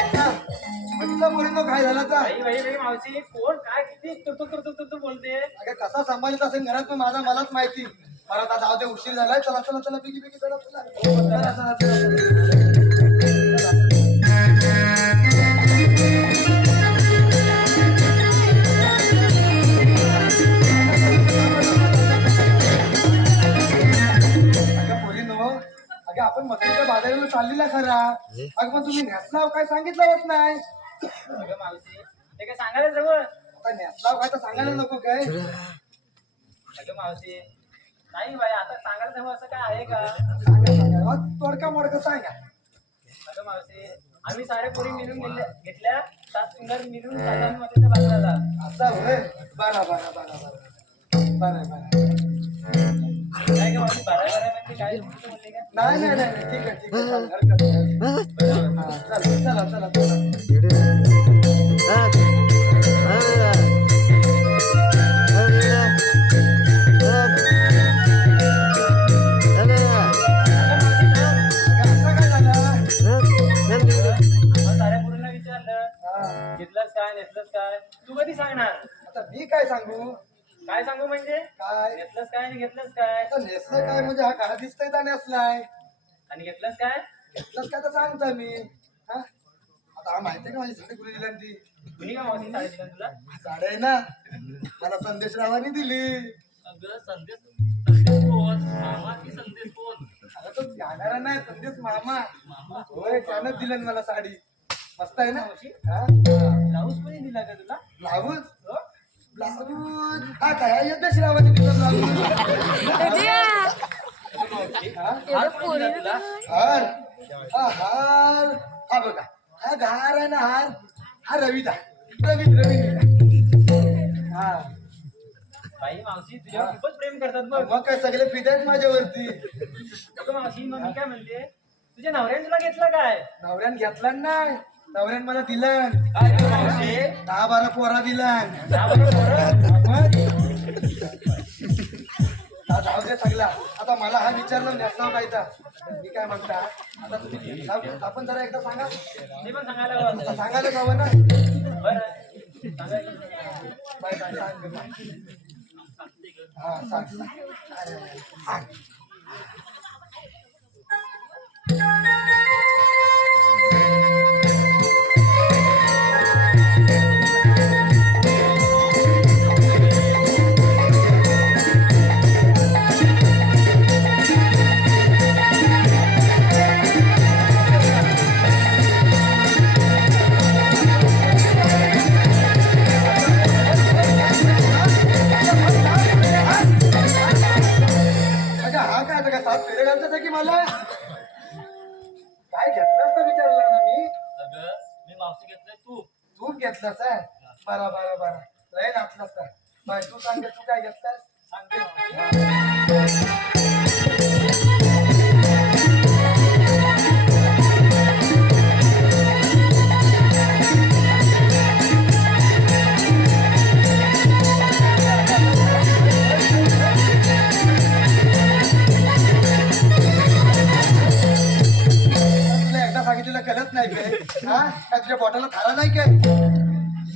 म्हटलं बोलतो काय झाला तर बाई बाई बाई मावशी कोण काय किती तुटू बोलते अगं कसा सांभाळत असेल घरात पण माझा मलाच माहिती मला आता जाऊ दे उशीर झालाय चला चला चला बिगी बिगी चला चला चला, चला, चला, अगं पोरीनो अगं आपण मच्छीच्या बाजाराला चाललेला खरा अगं पण तुम्ही नेसलाव काय सांगितलं होत नाही अगं मावशी ते काय सांगायला जवळ आता नेसलाव काय तर सांगायला नको काय अगं मावशी नाही बाई आता सांगायला जवळ असं काय आहे का सांगा सांगा तोडका मोडका सांगा अगं मावशी आम्ही साऱ्या पोरी मिळून घेतल्या 7 सिंगर मिळून चाललो आम्ही मध्येच्या बाजाराला असं होय बरं बरं बरं बरं बरं बरं काय का मावशी बारा म्हणजे काय बोलले का नाही नाही नाही ठीक आहे ठीक आहे चालेल, हरकत नाही हा, चला चला चला चला अगं मावशी असं काय झालं साऱ्या पोरी घेतलंस काय नेतलंस काय तू कधी सांगणार? आता मी काय सांगू? काय सांगू म्हणजे काय नेतलंस काय आणि घेतलंस काय आता नेसलं काय म्हणजे हा काळा दिसतोय का नेसलाय? आणि घेतलंस काय? घेतलंच काय तर सांगता मी. हा आता हा माहितीये का माझी साडी कुणी दिली ती? कुणी का मावशी साडी दिला तुला? साडी आहे ना, मला संदेश रावानी दिली. अगं संदेश संदेश कोण मामा की संदेश कोण? अरे तो जाणारा नाही, संदेश मामा. होय, त्यानंच दिलं मला साडी. मस्त आहे ना? हा? ब्लाऊज कोणी दिला का तुला? ब्लाऊज ब्लाऊज हा काय यज्ञ श्रावानी दिलं ब्लाऊज. हा? हार कोणी दिला तुला? हार हार हा बघा, हा हार आहे ना, हार हा रवीचा रवी दिला. हा बाई मावशी तुझ्यावर खूपच प्रेम करतात बघ. मग काय सगळे फिट आहेत माझ्यावरती. अगं मावशी मग मी काय म्हणते तुझ्या नवऱ्याने तुला घेतलं काय? नवऱ्यान घेतला नाही, नवऱ्यान मला दिलं. काय गं मावशी 10-12 पोरा दिला. जाऊ दे सगळा. आता मला हा विचारलं नेसलाव कायचा, मी काय म्हणता आता तुम्ही नेसलाव आपण जरा एकदा सांगा. मी पण सांगायला हवं. आता सांगायला हवं ना. बरं सांगायचं. बाय बाय सांग गं, बाय. हा सांग सांग. अरे, सांग. अगं हा काय आता काय 7 फेरे घालतात की मला काय घेतलास तर विचारलं ना मी. अगं मी मावशी घेतलंय तू तू घेतलास आहे. बरा लय नाचलास काय. बाय तू सांग तू काय घेतलास. सांगते. तुला एकदा सांगितलेलं कळत नाही काय? हा काय तुझ्या बॉटलला थारा नाही काय?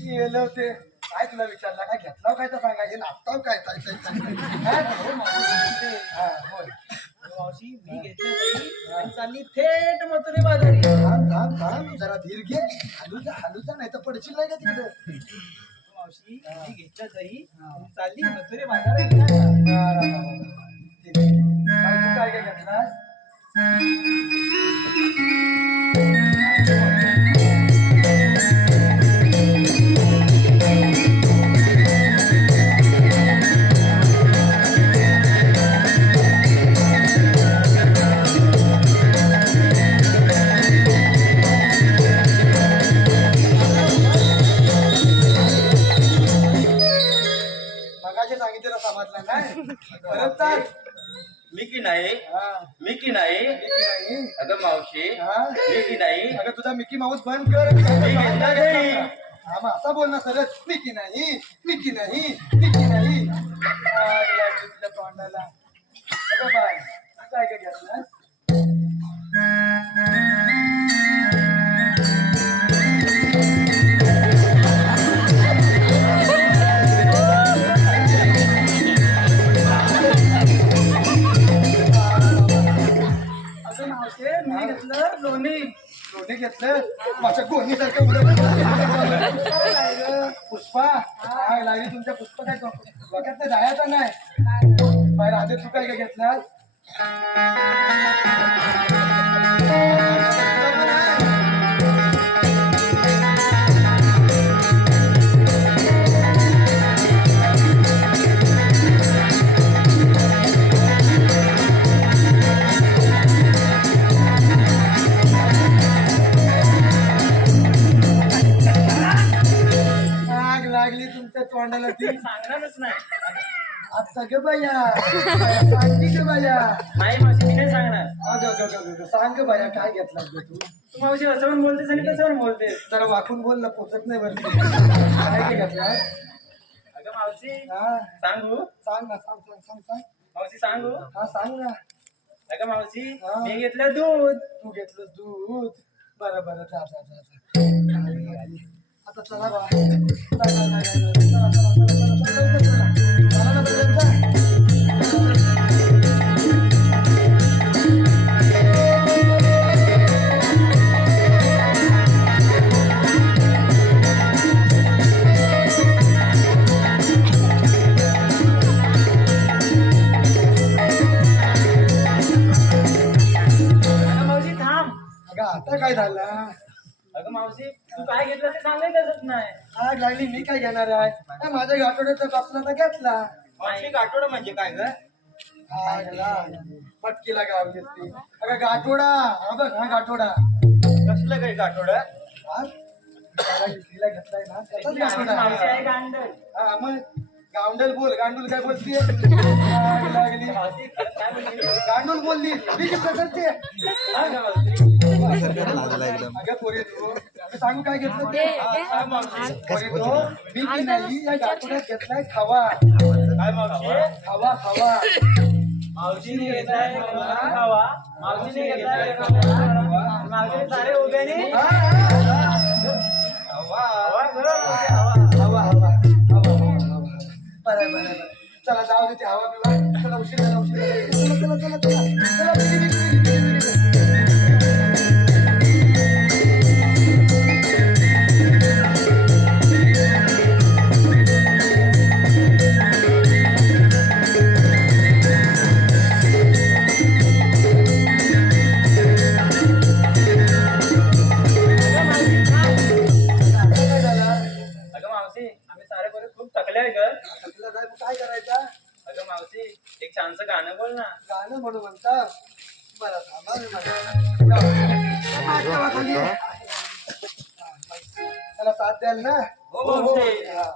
गेलं ते काय तुला विचारलं काय घेतलाव काय तर सांगा. हे नाचताव काय काय काय काय? हा बोल. मावशी मी घेतलं नाही आणि चालली थेट मथुरे बाजारी. थांब जरा धीर घे. हलूचा नाही तर पडशील नाही का तिकडे. मावशी मी घेतलं दही आणि चालली मथुरे बाजारात. तू काय काय घेतलास. मगाशी सांगितलेलं समजलं नाही. परत चाल. मी की नाही हा मी की नाही मी की नाही. अगं मावशी हा मी की नाही अगं तुझा मिकी माऊस बंद कर. घेतला नाही. हा मग असा बोल ना सरच. मिकी नाही मिकी नाही मिकी नाही. आग लागली तुझ्या तोंडाला. अगं बाय तू काय काय घेतलास. अगं मावशी मी घेतलं लोणी. लोणी घेतलं माझ्या गोणीसारखं उडत. पुष्पा आग लागली तुमच्या. पुष्पा काय डोक्यात ते जायचं नाही. बाहेर आधी तू काय काय घेतलास. आग लागली तुमच्या तोंडाला ती. सांगणारच नाही. आज सगळं बाया सांग ग बाया. नाही मावशी मी नाही सांगणार. अगं सांग ग बाया काय घेतलास ग तू. तू मावशी असं पण बोलतेस आणि कसं पण बोलतेस. जरा वाकून बोल ना, पोचत नाही वरती. काय काय घेतलास. अगं मावशी हा सांगू सांग ना, सांग सांग सांग सांग. मावशी सांगू. हा सांग ना. अगं मावशी हा. मी घेतलं दूध. तू घेतलं दूध. बरं जा. आली. आता चला बा. चला, चला, चला, चला, चला. चला ना सगळ्यांचा. अगं मावशी थांब. अगं आता काय झालं? अगं मावशी तू काय घेतलं ते सांगायचंच नाही. आग लागली मी काय घेणार आहे? काय माझ्या गाठोड्याचा बापला तर घेतला. मावशी गाठोडं म्हणजे काय ग? आग लाग. पटकीला गाव घेतली. अगं गाठोडा हा बघ हा गाठोडा. कसलं काही गाठोडं? हा? त्याला इडलीला घेतलाय ना त्याचाच गाठोडा मावशी आहे आहे. गांडल. हा मग गावंडल बोल गांडूल काय बोलतीये? आग लागली. मावशी काय म्हणली? गांडूल बोलली मी घेतलं तर ते. अगं मावशी. अगं पोरी तू मी सांगू काय घेतलं दे, ते? दे. काय मावशी? पोरी तू मी की नाही या गाठोड्यात घेतलाय खावा काय मावशी? खावा खावा. मावशीने घेतलाय मला खावा. मावशीने घेतलाय खावा. मावशीने सारे उभे नाही. हा, हा, हा. हवा हवा गं, मावशी, हवा. हवा हवा हवा हवा. बरं बरं बरं. चला जाऊ दे ते हवा बिवा. चला उशीर झाला उशीर झाला. चला चला चला चला चला बिरी, बिरी, बिरी, बिरी, बिरी. आता काय झालं? अगं मावशी आम्ही सारे पोरं खूप थकले आहे ग. तुला काय काय करायचं? अगं मावशी एक छानसं गाणं बोल ना. गाणं म्हणू म्हणता. बरं थांबा मी म्हणतो. हात ठेवा खाली. त्याला साथ द्याल ना? हो, मावशी. हा.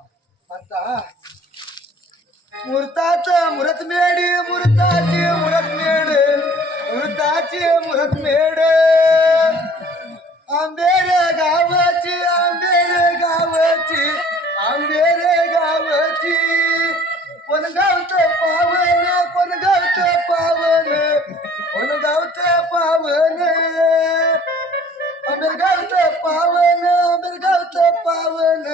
म्हणता हा. मुरताच मुरत मेडी मुरताची मुरत मेड मुरताची मुरत मेड आंबेर गावाची आंबेर गावाची आंबेर गावाची कोण गावत पावन कोण गावत पावन कोण गावत पावन आंबेर गावत पावन आंबेर गावत पावन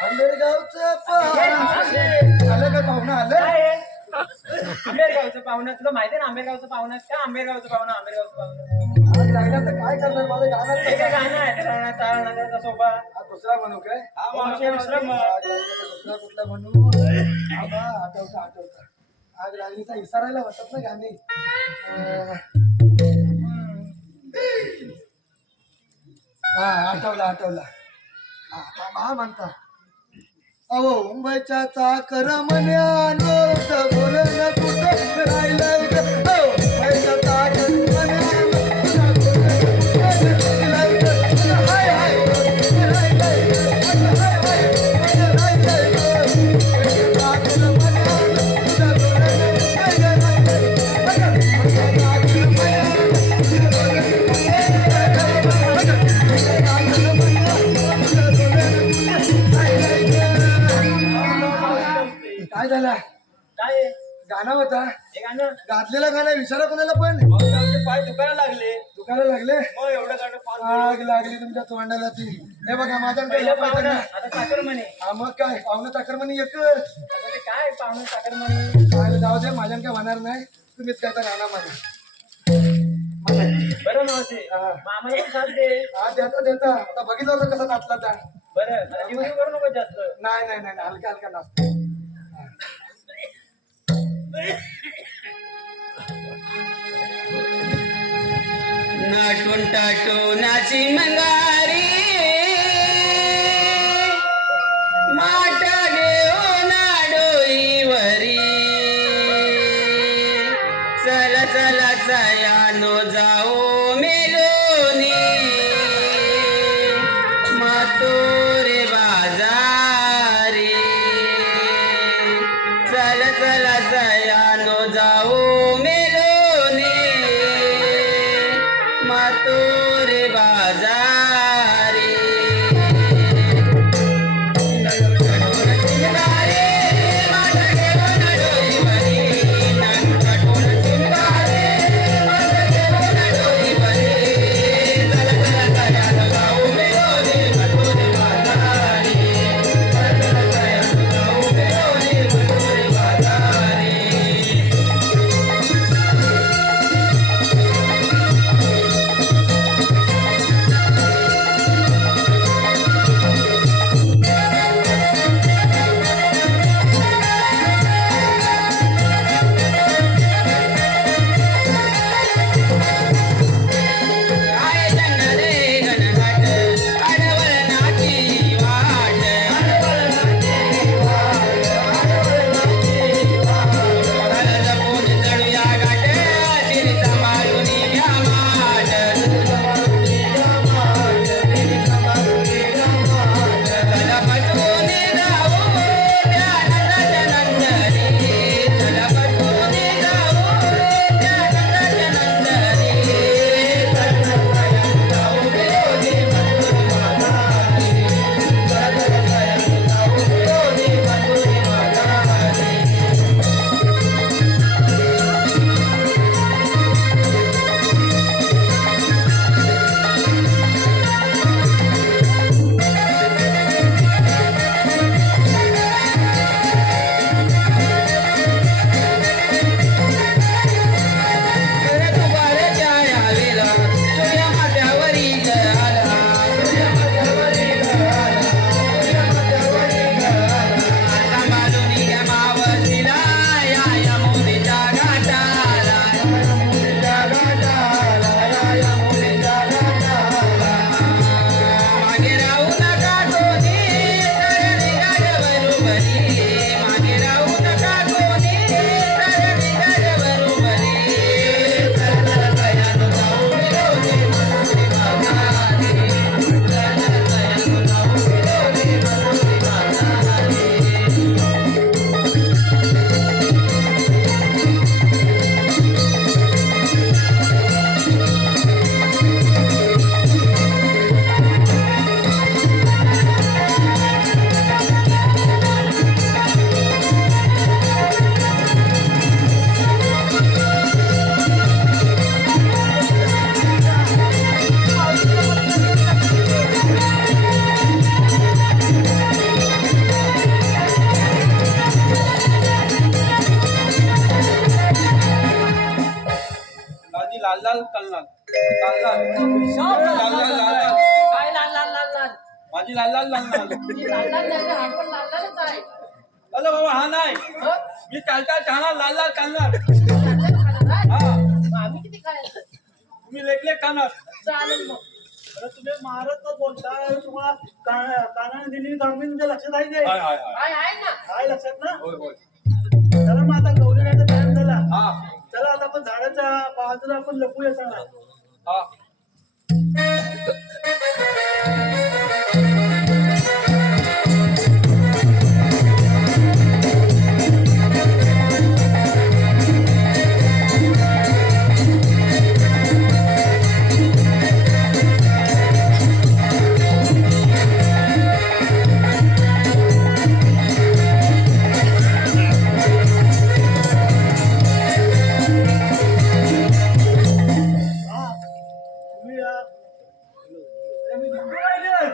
आंबेर गावचं पावन. आलं का पाहुणं आलं? काय आहे? आंबेरगावचं पाहुणं तुला माहिती आहे ना? आंबेरगावचं पाहुणं का? आंबेरगावचं पाहुणं आंबेरगावचं पाहुणं आज लागला तर काय करणार मला गाणं हे काय गाणं आहे त्याला चालणार सोबत. हा दुसरा म्हणू काय? हा मावशी दुसरं म्हण. आग लागली तर दुसरा कुठला म्हणू? आबा आठवता आठवता. आग लागलीचा इसारायला वाटत ना गाणी. हा आठवला आठवला. हा म्हणता. अहो मुंबईच्या चाकर मन्यानो बोलणं कुठं राहिलंय ग? अहो, मुंबईच्या चाकर मन्यानो राहिलंय ग. हाय हाय राहिलंय ग. हाय हाय राहिलंय ग. मुंबईच्या चाकर मन्यानो बोलणं काय झालं? काय आहे? गाणं होता हे गाणं गाजलेला गाणं विचारा कोणाला पण. मावशी आमचे पाय दुखायला लागले. दुखायला लागले. मग एवढं गाणं पाच आग लागली तुमच्या तोंडाला ती. हे बघा माझ्या पहिलं पाहुणं आता साखर म्हणे. हा मग काय पाहुणं चाकर म्हणे एक आता ते काय पाहुणं साखर म्हणे. काय जाऊ दे माझ्या काय होणार नाही. तुम्हीच काय तर गाणं म्हणा. बरं मावशी हा. मग आम्हाला पण साथ दे. हा देता देता. आता बघितलं होतं कसं नाचला त्या. बरं आता जीवन करू नको जास्त. नाही नाही नाही नाही, हलका हलका नाचतो. नाटून टाटूनाची मंगारी माटा घेऊन डोईवरी चल चल सयानो जाऊ मेलोनी मातोरे बाजारी चल चल सयानो जाऊ मेलोनी मातोरे बाजारी शाप लाल, लाल, लाल, लाल. काय लाल लाल लाल लाल माझी लाल लाल लाल लाल तुझी लाल लाल नाही हा पण लाल लालच आहे अरे बाबा हा नाही हं? मी चालता खाणार लाल लाल खाणार लाल लाल खाणार आहे? हा मग आम्ही किती खायचं तुम्ही लेख खाणार चालेल मग अरे तुम्ही मारत बोलताय तुम्हाला कानाने दिलेली जामीन तुमच्या लक्षात आहे काय आहे आहे ना काय लक्षात ना होय होय चला मग आता गौरी नाही टाइम झाला हा चला आता आपण झाडाच्या बाजूला आपण लपूया सांगा हा हा तुम्ही या अरे मी दिसतो पाहिजे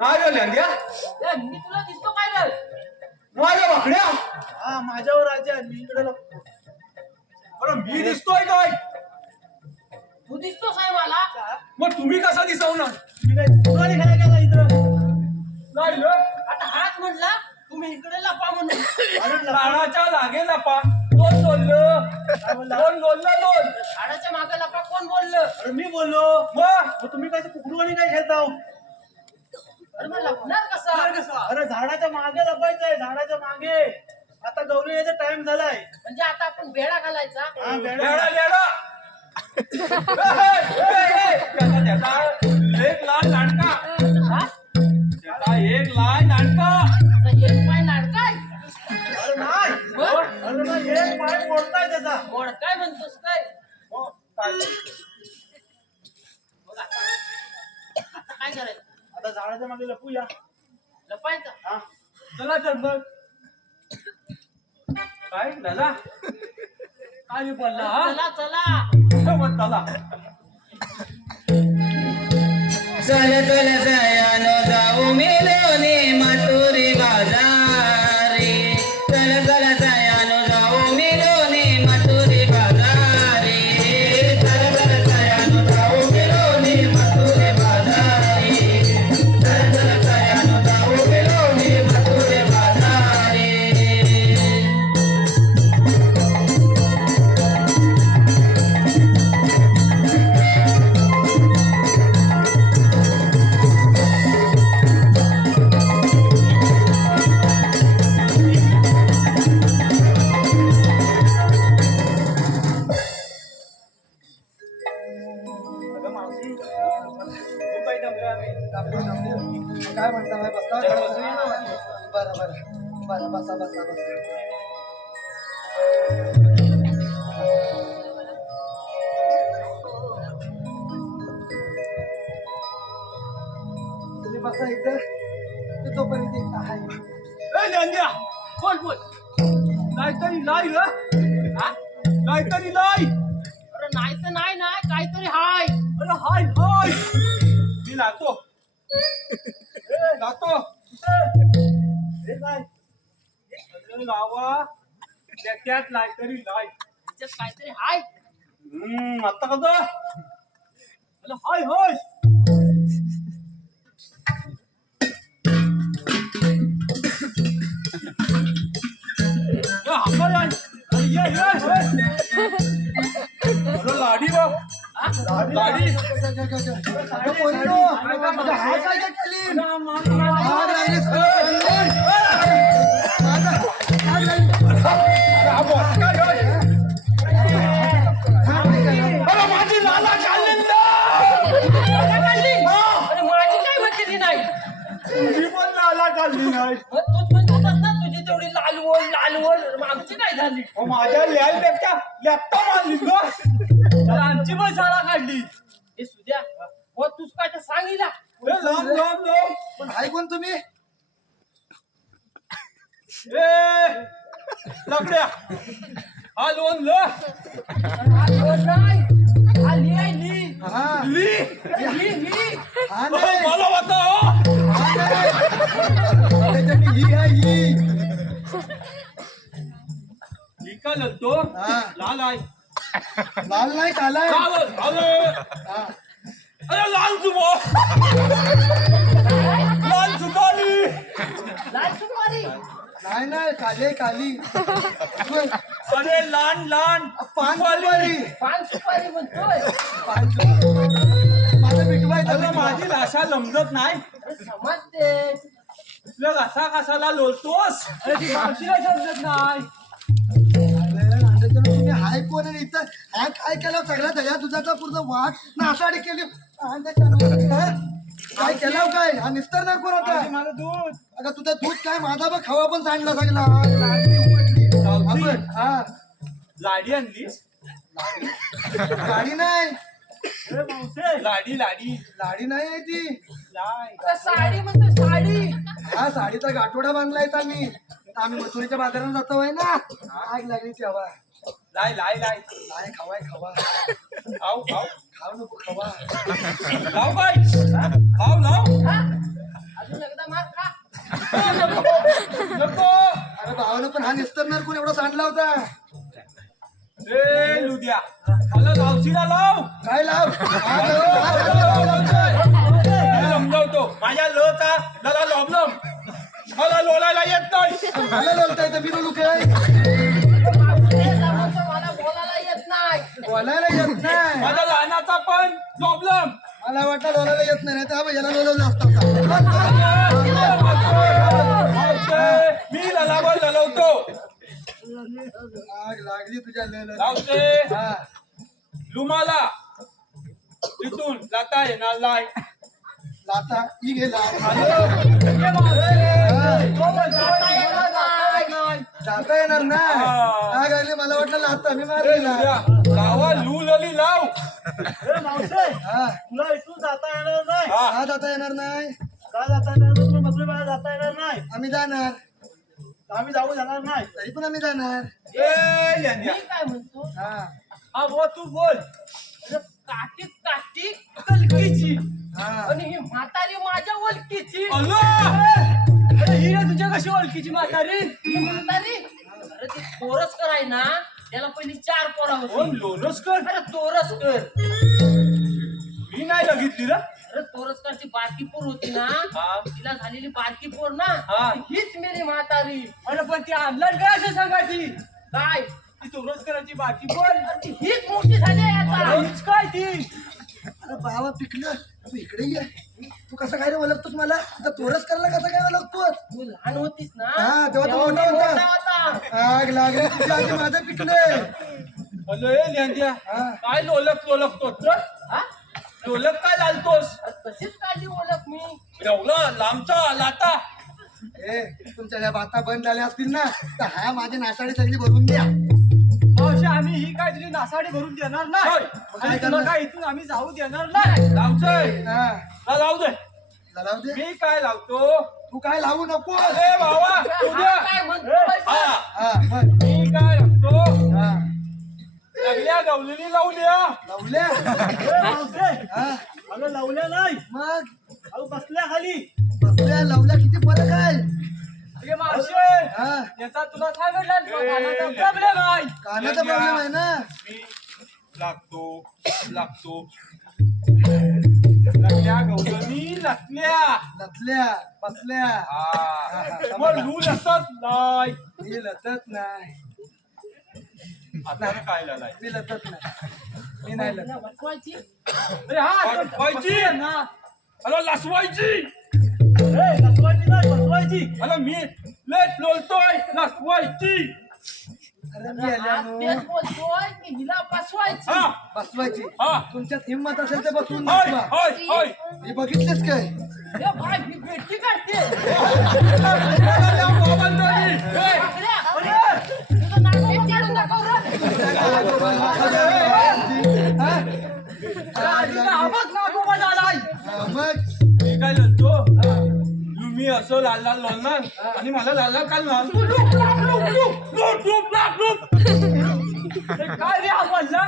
नाही आल्या द्या ए, मी तुला दिसतो काय रे माझ्या वाकड्या हा माझ्यावर राज्य आहे मी इकडे लपतो अरे मी दिसतोय काय तू दिसतोस आहे मला मग तुम्ही कसा दिसवणार तुम्ही काय कुणाला काय केला इथं नाही रे. आता हाच म्हणला तुम्ही इकडे लपा म्हणून अरे राणाच्या लागे लपा दोन बोललं काय बोलला? दोन बोललं दोन झाडाच्या मागे लपा कोण बोललं अरे मी बोललो मग तुम्ही काय कुकडून काय खेळताव अरे मग लपणार कसा अरे झाडाच्या मागे लपायचंय झाडाच्या मागे आता गौरी यायचा टाइम झालाय म्हणजे आता आपण बेडा घालायचा हा लेडा लेडा त्याचा एक लाल नाटका हा? त्याचा एक लाल नाटका आता एक पाय लाडकाय अरे नाही मग? अरे ना एक पाय मोडताय त्याचा गोड काय म्हणतोस काय हो, काय? मग आता काय करायचं आता झाडाच्या मागे लपूया लपायचं हा चला चल मग काय दादा काय बोलला हा चला चला कुठं मग चला चल चल जयानो जाऊ मिलोनी माटुरी बाजारी चल चल जयानो जाऊ मिलोनी माटुरी बाजारी चल चल जयानो जाऊ मिलोनी माटुरी बाजारी चल चल जयानो जाऊ मिलोनी माटुरी बाजारी अगं मावशी खूप काही दमलो आम्ही काय म्हणता बाई, बसता जरा घरात? बसूया ना. बरं बरं बरं बसा बसा बसा तुम्ही बसा इथं ते तोपर्यंत एक आहे ए नंद्या बोल बोल नाहीतरी लाई ग हा? नाहीतरी लाई अरे नाही तर नाही ना काहीतरी हाय अरे हाय हाय मी लातो लातो हे काय अरे लावा त्यात नाहीतरी लाई त्याच्यात काहीतरी हाय आता कसं अरे हाय हाय लाडी बाप लाडी माझी लाला अरे माझी काय म्हणते ती नाही तुझी पण लाला चालली नाही तूच म्हणत होतास ना तुझी तेवढी लालवण मग आमची काय झाली माझ्या लिहायपेक्षा लॅपटॉप आणली ग तर आमची पण शाळा काढली हे सुद्या हो तूच काय तर सांगितला लांब लांब लांब पण हाय कोण तुम्ही ए लकड्या हा लोन ल हा ली हा नाही मला होता हा नाही त्याच्याकडे ही आहे ही ही का लतो हा लाल आहे लाल नाही काला आहे. लाल हा अरे लाल जुबो लाल जुबानी लाल सुपारी नाही नाही काली आहे, काली अरे लान लान पान सुपारी पान सुपारी म्हणतोय पान सुपारी माझं मिठवाय अरे माझी भाषा लमजत नाही अरे समजते तुला घासा कसाला लोलतोस अरे ती मावशीला समजत नाही. तुम्ही हाय कोण आणि इथं हा काय केलं सगळ्या दया दुधाचा पूर्ण वाट नासाडी केली काय केलं काय हा निस्तर नाही कोण आता माझं दूध अगं तुझं दूध काय माझा बघ खवा पण सांडला सगळा लागली उघडली आपण हा लाडी आणलीस गाडी नाही अरे मावशे लाडी लाडी लाडी नाही आहे ती लाय का साडी म्हणतो साडी हा साडीचा गाठोडा बांधलाय आम्ही आम्ही मथुरीच्या बाजारात जातो आहे ना आग लागली तेव्हा लाय लाय लाय काय खवाय खवा खाऊ खाऊ खाऊ नको खवा लाव काय खाऊ लाव हा? अजून एकदा मार खा नको अरे भावानं पण हा निस्तरणार कोण एवढा सांडला होता ए लुद्या मला लावशीला लाव काय लाव हा, लाव. मी समजावतो माझ्या लोचा लला लॉबलम मला लोलायला येत नाही मला बोलता येतं मी बोलू काय मला बोलायला येत नाही बोलायला येत नाही माझ्या लहानाचा पण प्रॉब्लेम मला वाटलं बोलायला येत नाही तर हा याला बोलवलं असतं मी ललावर ललवतो आग लागली तुझ्या लेलं. लावते हा लुमाला तिथून जाता येणार नाही लाता ही गेला जाता येणार ना आग लागली मला वाटलं लाता मी मारली गावा लू लली लाव हा तुला इथून जाता येणार नाही हा. हा जाता येणार नाही का जाता येणार नाही? तुला मथुरी बाहेर जाता येणार नाही. आम्ही जाणार आम्ही जाऊ जाणार नाही. तरी पण आम्ही जाणार ए मी लेंड्या. काय म्हणतो हा हा बोल तू बोल अरे काठी काठी कलकीची हा आणि ही म्हातारी माझ्या ओळखीची अल्ला अरे ही रे तुझ्या कशी ओळखीची म्हातारी? ही म्हातारी अरे ती तोरस कराय ना त्याला पहिली 4 पोरा कोण होती लोनस कर अरे तोरस कर मी नाही बघितली रे अरे तोरसकरची बारकी पोर होती ना हा. तिला झालेली बारकी पोर ना हा. हीच मेरी म्हातारी अरे पण ती आणलं काय असं सांगायची? काय ती तुरच करायची बाकी बोल. अरे ती हीच मोठी झाली आहे आता हीच काय ती? अरे बाबा पिकलं तू इकडे ये तू कसं काय रे ओळखतोस मला आता तोरस करायला कसं काय ओळखतोस तू लहान होतीस ना हा, तेव्हा तू मी मोठा होता. होता आग लागली तुझ्या आधी माझं पिकले अल्ला ए लेंड्या हा. काय लोलकतोस रे हा? लोलक काय लालतोस अरे तशीच काढली ओळख मी एवढा लांबचा लाता ए तुमच्या ज्या बाता बंद झाल्या असतील ना तर हा माझी नासाडी सगळी भरून द्या मावशी आम्ही ही काय तुझी नासाडी भरून देणार नाही. होय. आणि तुला काय इथून आम्ही जाऊ देणार नाही. लावतोय हा लावू दे लावू दे मी काय लावतो तू काय लावू नको अरे बाबा उद्या हा, काय म्हणतोय हा हा बस मी काय लावतो हा लागल्या गवलेली लावू द्या लावल्या ए, मावशी, हा अगं लावल्या नाही. मग अगं बसल्या खाली. बसल्या लावल्या किती फरक आहे अगे मावशी, हा याचा तुला सांगितलं प्रॉब्लेम आहे. कानाचा प्रॉब्लेम आहे ना मी लागतो लागल्या गवलेली लागल्या लतल्या बसल्या हा मग लूल असतात नाही मी लतत नाही आता काय लालाय मी लतत नाही मी नाही लतत वाचवायची अरे हा वाचवायची? ना. अला लसवायची ए, बसवायची नाही, बसवायची. अला मी लेट लोलतोय लसवायची अरे मी आल्यानो तेच बोलतोय की हिला बसवायची हा बसवायची हा तुमच्यात हिंमत असेल तर बसवून होय दाखवा होय होय मी बघितलेच काय ए भाई ही भेटी काढते मोबाईल नाही बापऱ्या, तुझं नाक काढून दाखव रे. हा? आधीचा आवाज नागोबा आलाय. मग मी काय लढतो तुम्ही असं लाल लाल लोलणार आणि मला लाल लाल काय लाल हे काय रे हा बोलला?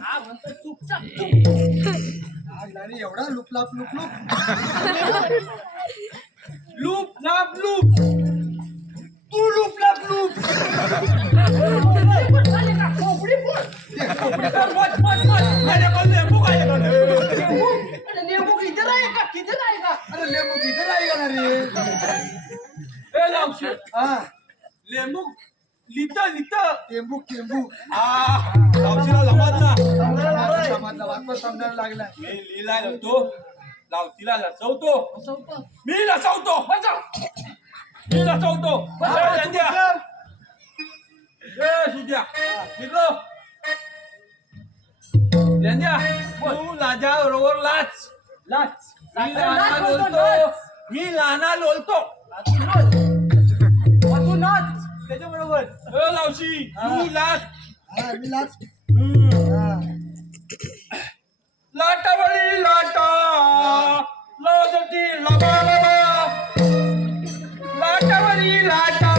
हा म्हणतो चुपचाप चुप आग लागली एवढा लुपलाप लुपलुप लूप लाप लूप तू लूप लाप लूप झाले का कोंबडी पण मत मत मत माझ्या बोलले मुका किती नाही का अरे लेंबू किती नाही येणार रे ए लावशी हा लेंबू लित टेंबू टेंबू लावशीला लमत ना समाजला वाटपं समजायला लागलाय मी लिहिला लवतो लावतीला लचवतो बसवतो मी लचवतो मी लचवतो सुद्या निघो लेंद्या तू लाजा बरोबर लाच लाच मी लहाना लोलतो मी लहाना लोलतो तू नाच त्याच्याबरोबर लावशी तू लाच हा मी लाच लाटावळी लाटा लाजटी लबा लबा लाटावळी लाटा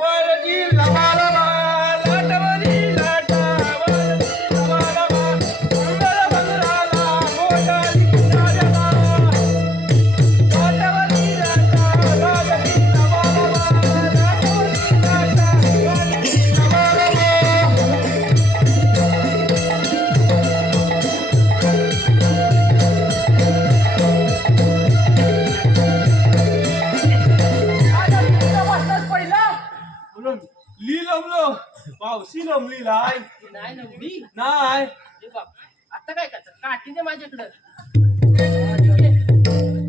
वळजी लबा लबा लाटावळी लाटा वळजी लबा लबा मंगल मंगळाला मोठाली राजाला लाटावळी लाटा लाजटी लबा लबा लाटावळी लाटा वळजी लबा लबा पहिला म्हणून ली लमलो मावशी लमली लाय नाही नवडी नाय हे बाप आता काय करतात काठीने माझ्याकडं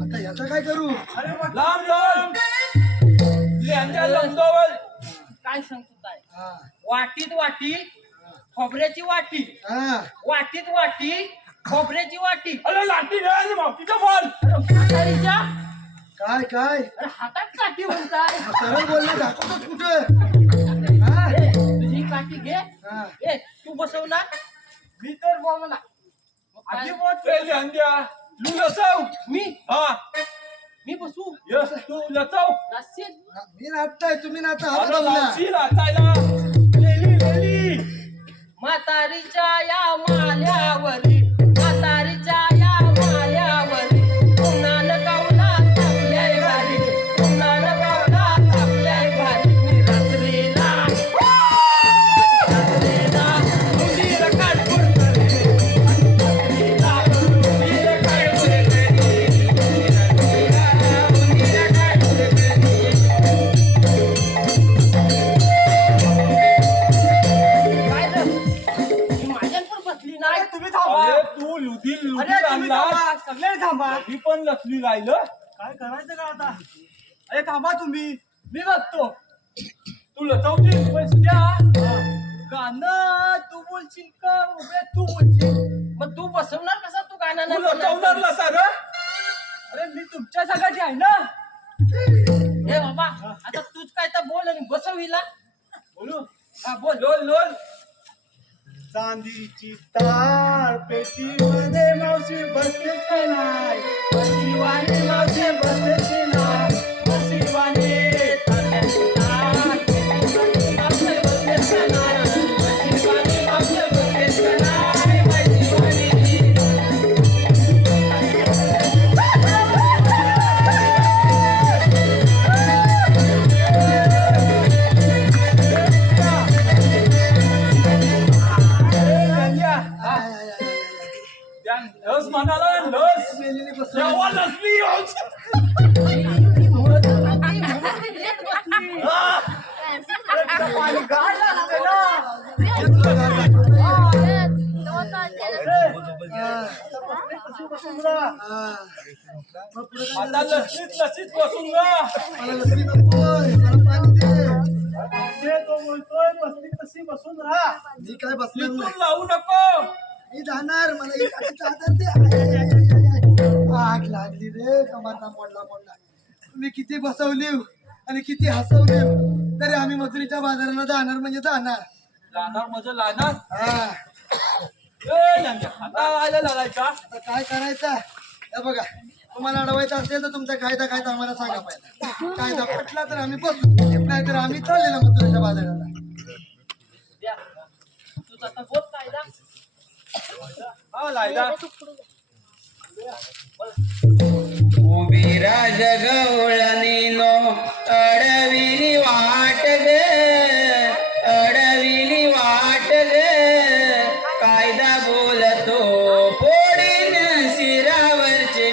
आता याचा काय करू लांब लांब लेंद्या लमदोवल काय सांगतो काय हा वाटीत वाटी खोबऱ्याची वाटी हा वाटीत वाटी खोबऱ्याची वाटी अरे लाठी नाही मावशीचा बॉल म्हातारीच्या काय काय अरे हातात काठी म्हणताय सरळ बोलले दाखवतोच कुठं हा ए, तुझी काठी घे हा ए तू बसवणार मी तर बोलला आधी बोल लेंद्या तू लचव मी हा मी बसू यस तू लचव नाचशील मी नाचताय तुम्ही नाचा हा अरे बघा लावशी लाचायला लेली लेली म्हातारीच्या या माल्यावरी म्हातारीच्या या माल्यावरी उन्हानं गावला तापल्याय भारी उन्हानं गावला तापल्याय भारी मी रात्रीला उंदीर काढपूर करे रात्रीला उंदीर काढपूर करे उंदीर काढपूर करे काय रे? ही माझ्यांवर बसली नाही तुम्ही थांबा अरे तू लुदी अरे तुम्ही आणला थांबा सगळे थांबा ही पण लचली राहिलं काय करायचं का आता अरे थांबा तुम्ही मी बघतो तू लचवशील पैसे द्या गाणं तू बोलशील का उभे तू बोलशील मग तू बसवणार कसा तू गाणं तू नाही लचवणार बोलणार? लसा रे अरे मी तुमच्या सगळ्याची आहे ना हे बाबा आता तूच काय तर बोल आणि बसव हिला बोलू हा बोल लोल लोल चांदीची तार पेटीमध्ये मावशी बसतेच का नाही शिवानी मावशी बसतेच की नाही शिवानी तांब्याची तार, पेटीमध्ये मावशी बसतेच का नाही? शिवानी मावशी बसतेच का नाही? बाई शिवानी. लस म्हणाला लस मेलेली बसली जेव्हा लसली होच. ती म्हणत होती, म्हणून ती लेट बसली. पाणी गाळ लागते ना कशी बसून राहा मग पुढे आता लसीत लसीत बसून गा मला लसली नकोय मला पाणी दे ते तो बोलतोय बसली तशी बसून राहा मी काय बसलो इथून नाही लावू नको मी जाणार मला एक चादर दे आय, आय, आय, आय, आय. आग लागली रे कमारला मोडला तुम्ही किती बसवली आणि किती हसवली तरी आम्ही मजुरीच्या बाजाराला जाणार म्हणजे जाणार लाणार म्हणजे लाणार हा ए नंद्या, आता आयला लागायचा आता काय करायचं हे बघा तुम्हाला अडवायचं असेल तर तुमचा कायदा काय तर आम्हाला सांगा पाहिजे कायदा पटला तर आम्ही बसू नाहीतर आम्ही चालले ना मजुरीच्या बाजाराला द्या. तुझा आता बोल कायदा हा लायदा उभी राज गवळणीनो अडविली वाट ग अडविली वाट ग कायदा बोलतो पोडीन शिरावरचे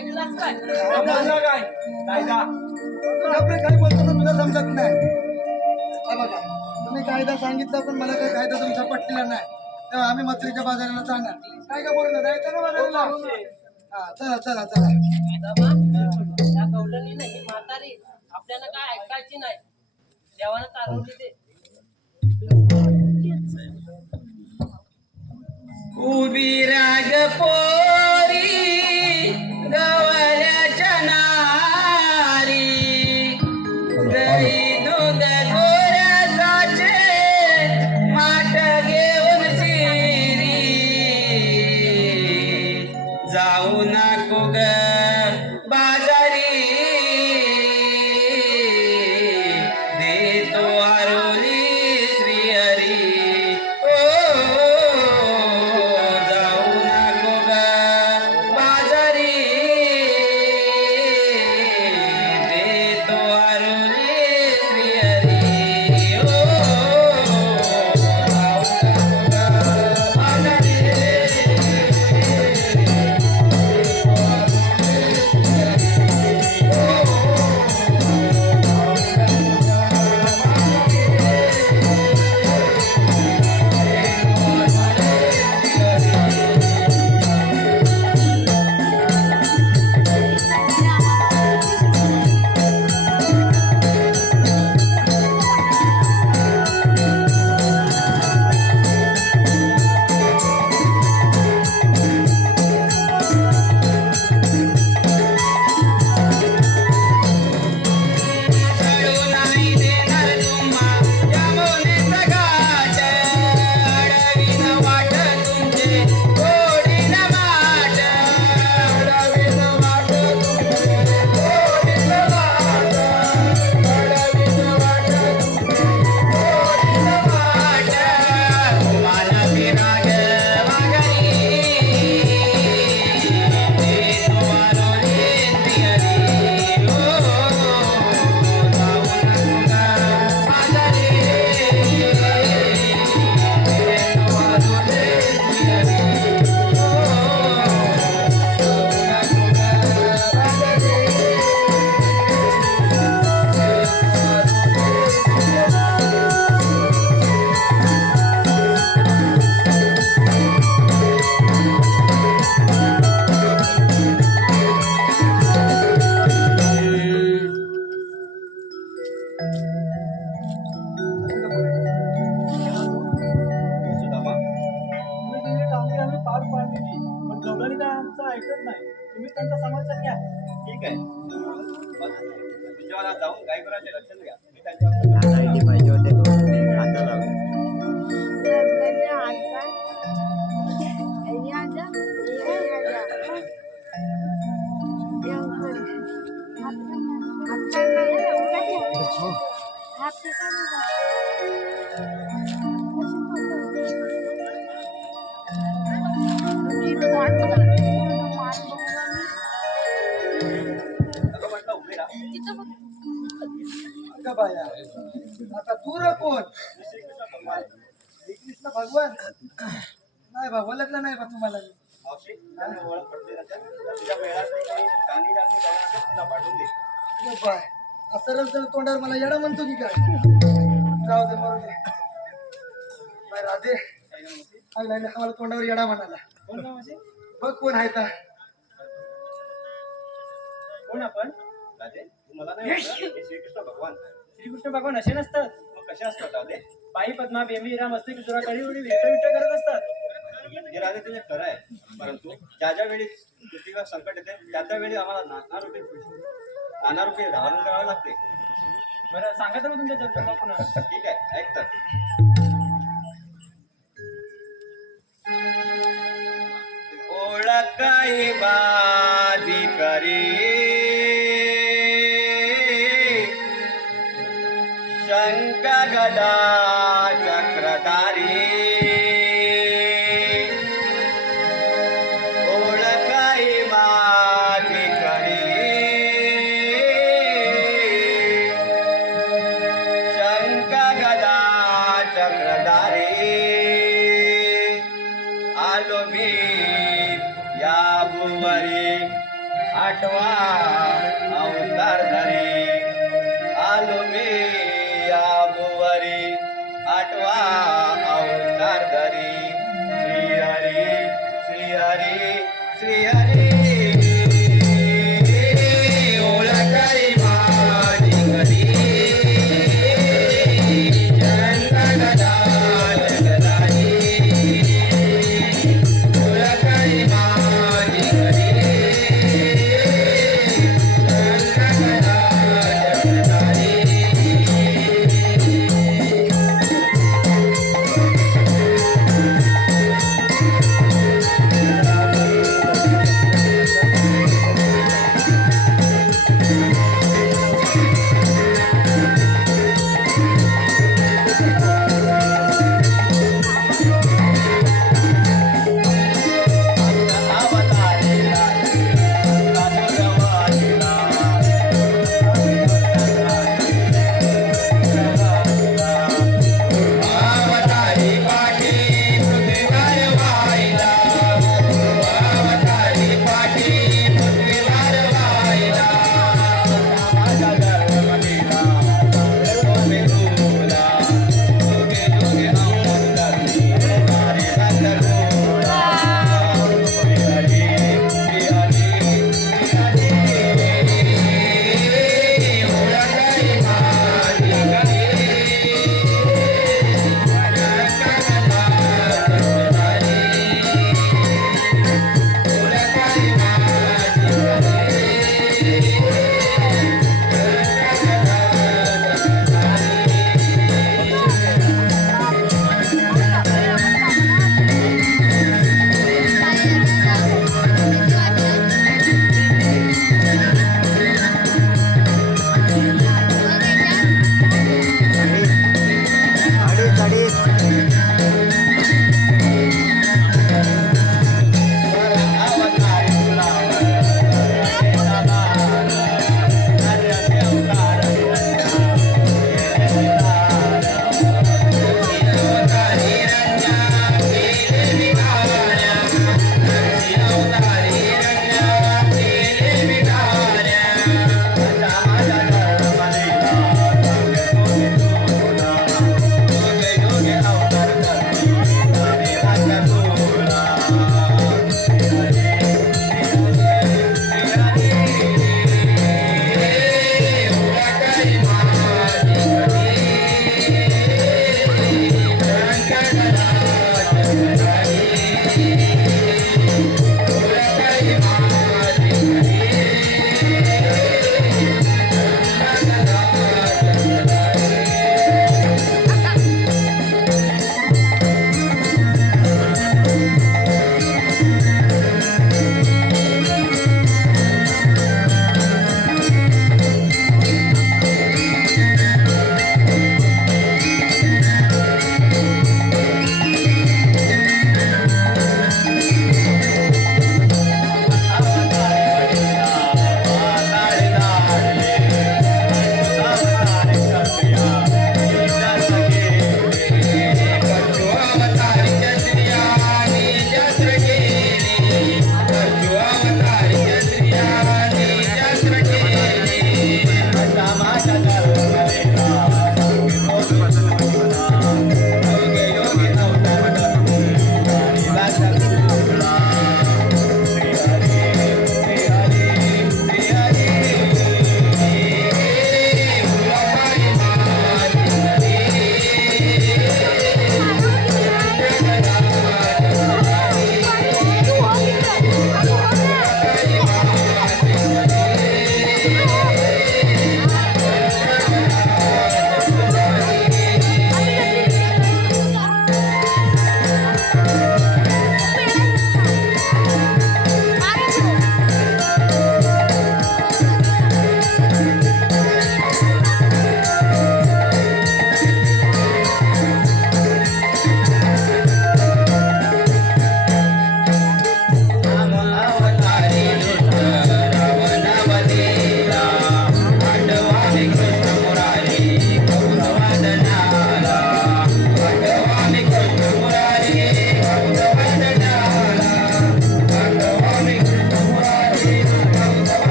ऐकलाच काय बोलला काय कायदा आपले काय बोलतो तर तुला समजत नाही. हा बघा, तुम्ही कायदा सांगितला पण मला काही कायदा तुमचा पटलेला नाही, तेव्हा आम्ही मथुरेच्या बाजाराला जाणार. काय का बोलणार जायचं ना बाजाराला? हा चला चला चला. त्या गवलनी नाही म्हातारी आपल्याला काय ऐकायची नाही. देवानं चालवली ते. उभी राग पोरी गवळ्याच्या नारी दही दूध गोऱ्याचे माठ घेऊन शिरी जाऊ नको ग बाजारी देतो आरोली श्रीहरी जाऊ नको ग बाजारी देतो आरोली श्रीहरी तुम्ही दिलेली कामगिरी आम्ही पार पाडलेली, पण गवळणी काय आमचं ऐकत नाही. तुम्ही त्यांचा समाचार घ्या. ठीक आहे तुमच्या जाऊन काय करायचे लक्षात घ्या मी त्यांच्या म्हटलं उभे राहा अगं बाया, आता तू रे कोण? श्रीकृष्ण भगवान नाही बा, ओळखलं नाही बा तुम्हाला मी. मावशी त्यांना ओळख पडते ना तुझ्या वेळात काही गाणी जाते त्याला तुला पाठवून दे अगं बाय, सरळ सरळ तोंडावर मला येडा म्हणतो की काय? जाऊ दे मरू दे. बाय राधे, काही ना मावशी नाही आम्हाला तोंडावर येडा म्हणाला. कोण ना मावशी बघ कोण आहे तर. कोण आपण राधे तू मला नाही ओळखलं? हे श्रीकृष्ण भगवान श्रीकृष्ण भगवान असे नसतात मग कसे असतात राधे बाई पद्मा बेंबी राम असते की तुला कधी उडी वेट विट करत असतात हे राधे तुझे खरं आहे परंतु ज्या ज्या वेळी पृथ्वीवर संकट येते त्या त्या वेळी आम्हाला नाना रुपये धारण करावे लागते बरं सांगा तर तुमच्या चर्चेला पुन्हा ठीक आहे ऐक तर ओळखाई बाजी करी शंख गदा चक्रधारी ओळखाई माझी करी शंख गदा चक्रधारी आलो मी या भुवरी आठवा अवतार धरी आलो मी या भुवरी आठवा अवतार धरी श्री हरी श्री हरी श्री हरी ओळखली माझी घरी चंदनदा जगदाई ओळखली माझी घरी चंदनदा जगदाई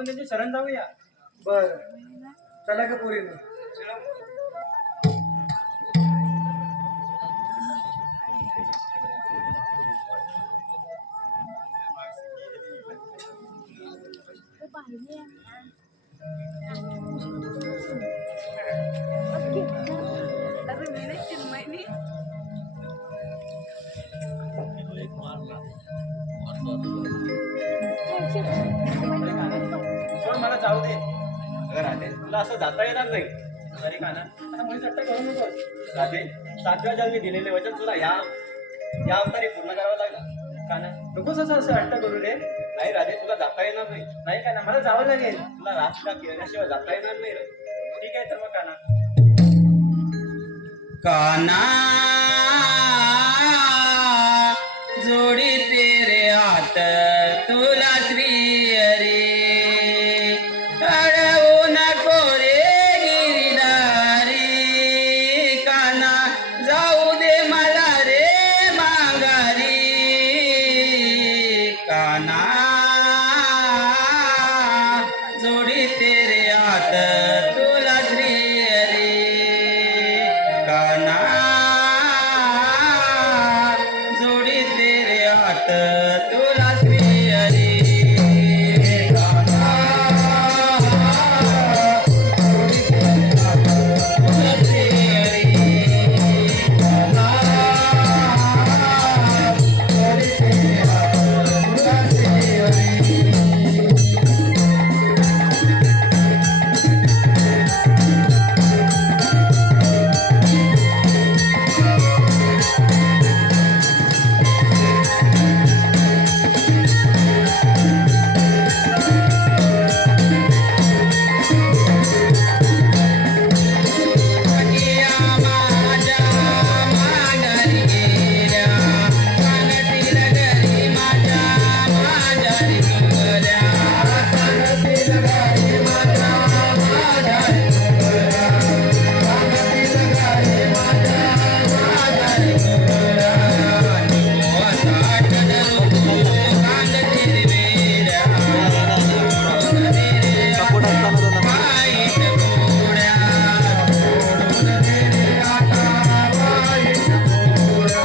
आपण त्यांची शरण जाऊया. बर चला का पोरीनं. सोड मला जाऊ दे. अगं राधे तुला असं जाता येणार नाही. तरी का ना आता मुली चट्टा करू नकोस. राधे 7व्या जन्मी दिलेले वचन तुला या अवतारी पूर्ण करावं लागला. का ना नकोस असं हट्ट करू रे. नाही राधे तुला जाता येणार नाही. नाही का ना मला जावं लागेल. तुला राजला केल्याशिवाय जाता येणार नाही रे. ठीक आहे तर मग का ना. काना जोडी तेरे हात तुला श्री हरी अडवू नको रे गिरधारी काना जाऊ दे मला रे माघारी काना जोडी तेरे हात तुला श्री हरी काना जोडी तेरे हात तुला श्री हरी काना जोडी तेरे हात तुला श्री हरी काना जोडी तेरे हात तुला श्री हरी सखिया माझ्या माघारी गेल्या सांगतील घरी माझ्या माझ्यारी तुगल्या सांगतील घरी माझ्या माझ्यारी तुगल्या सांगतील घरी माझ्या माझ्यारी तुगल्या नको असा डरू सांगतील वेड्या सोडून दे रे आता वाईट गोड्या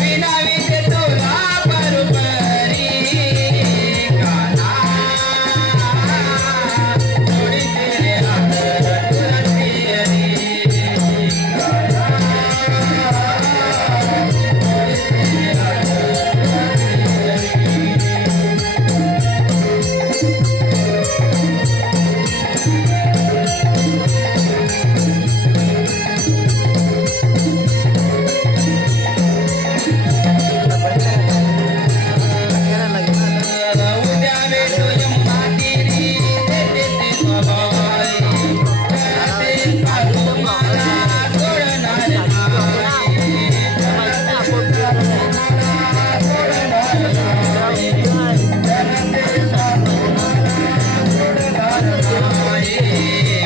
विनाविते तुला परुपरी काना जोडी तेरे हात तुला श्री हरी काना जोडी तेरे हात तुला श्री हरी उद्या भेटू यमुना तीरी देते ते स्वभावाई करते सासू मला सोडणार नाही करते सासू मला सोडणार नाही करते सासू मला सोडणार नाही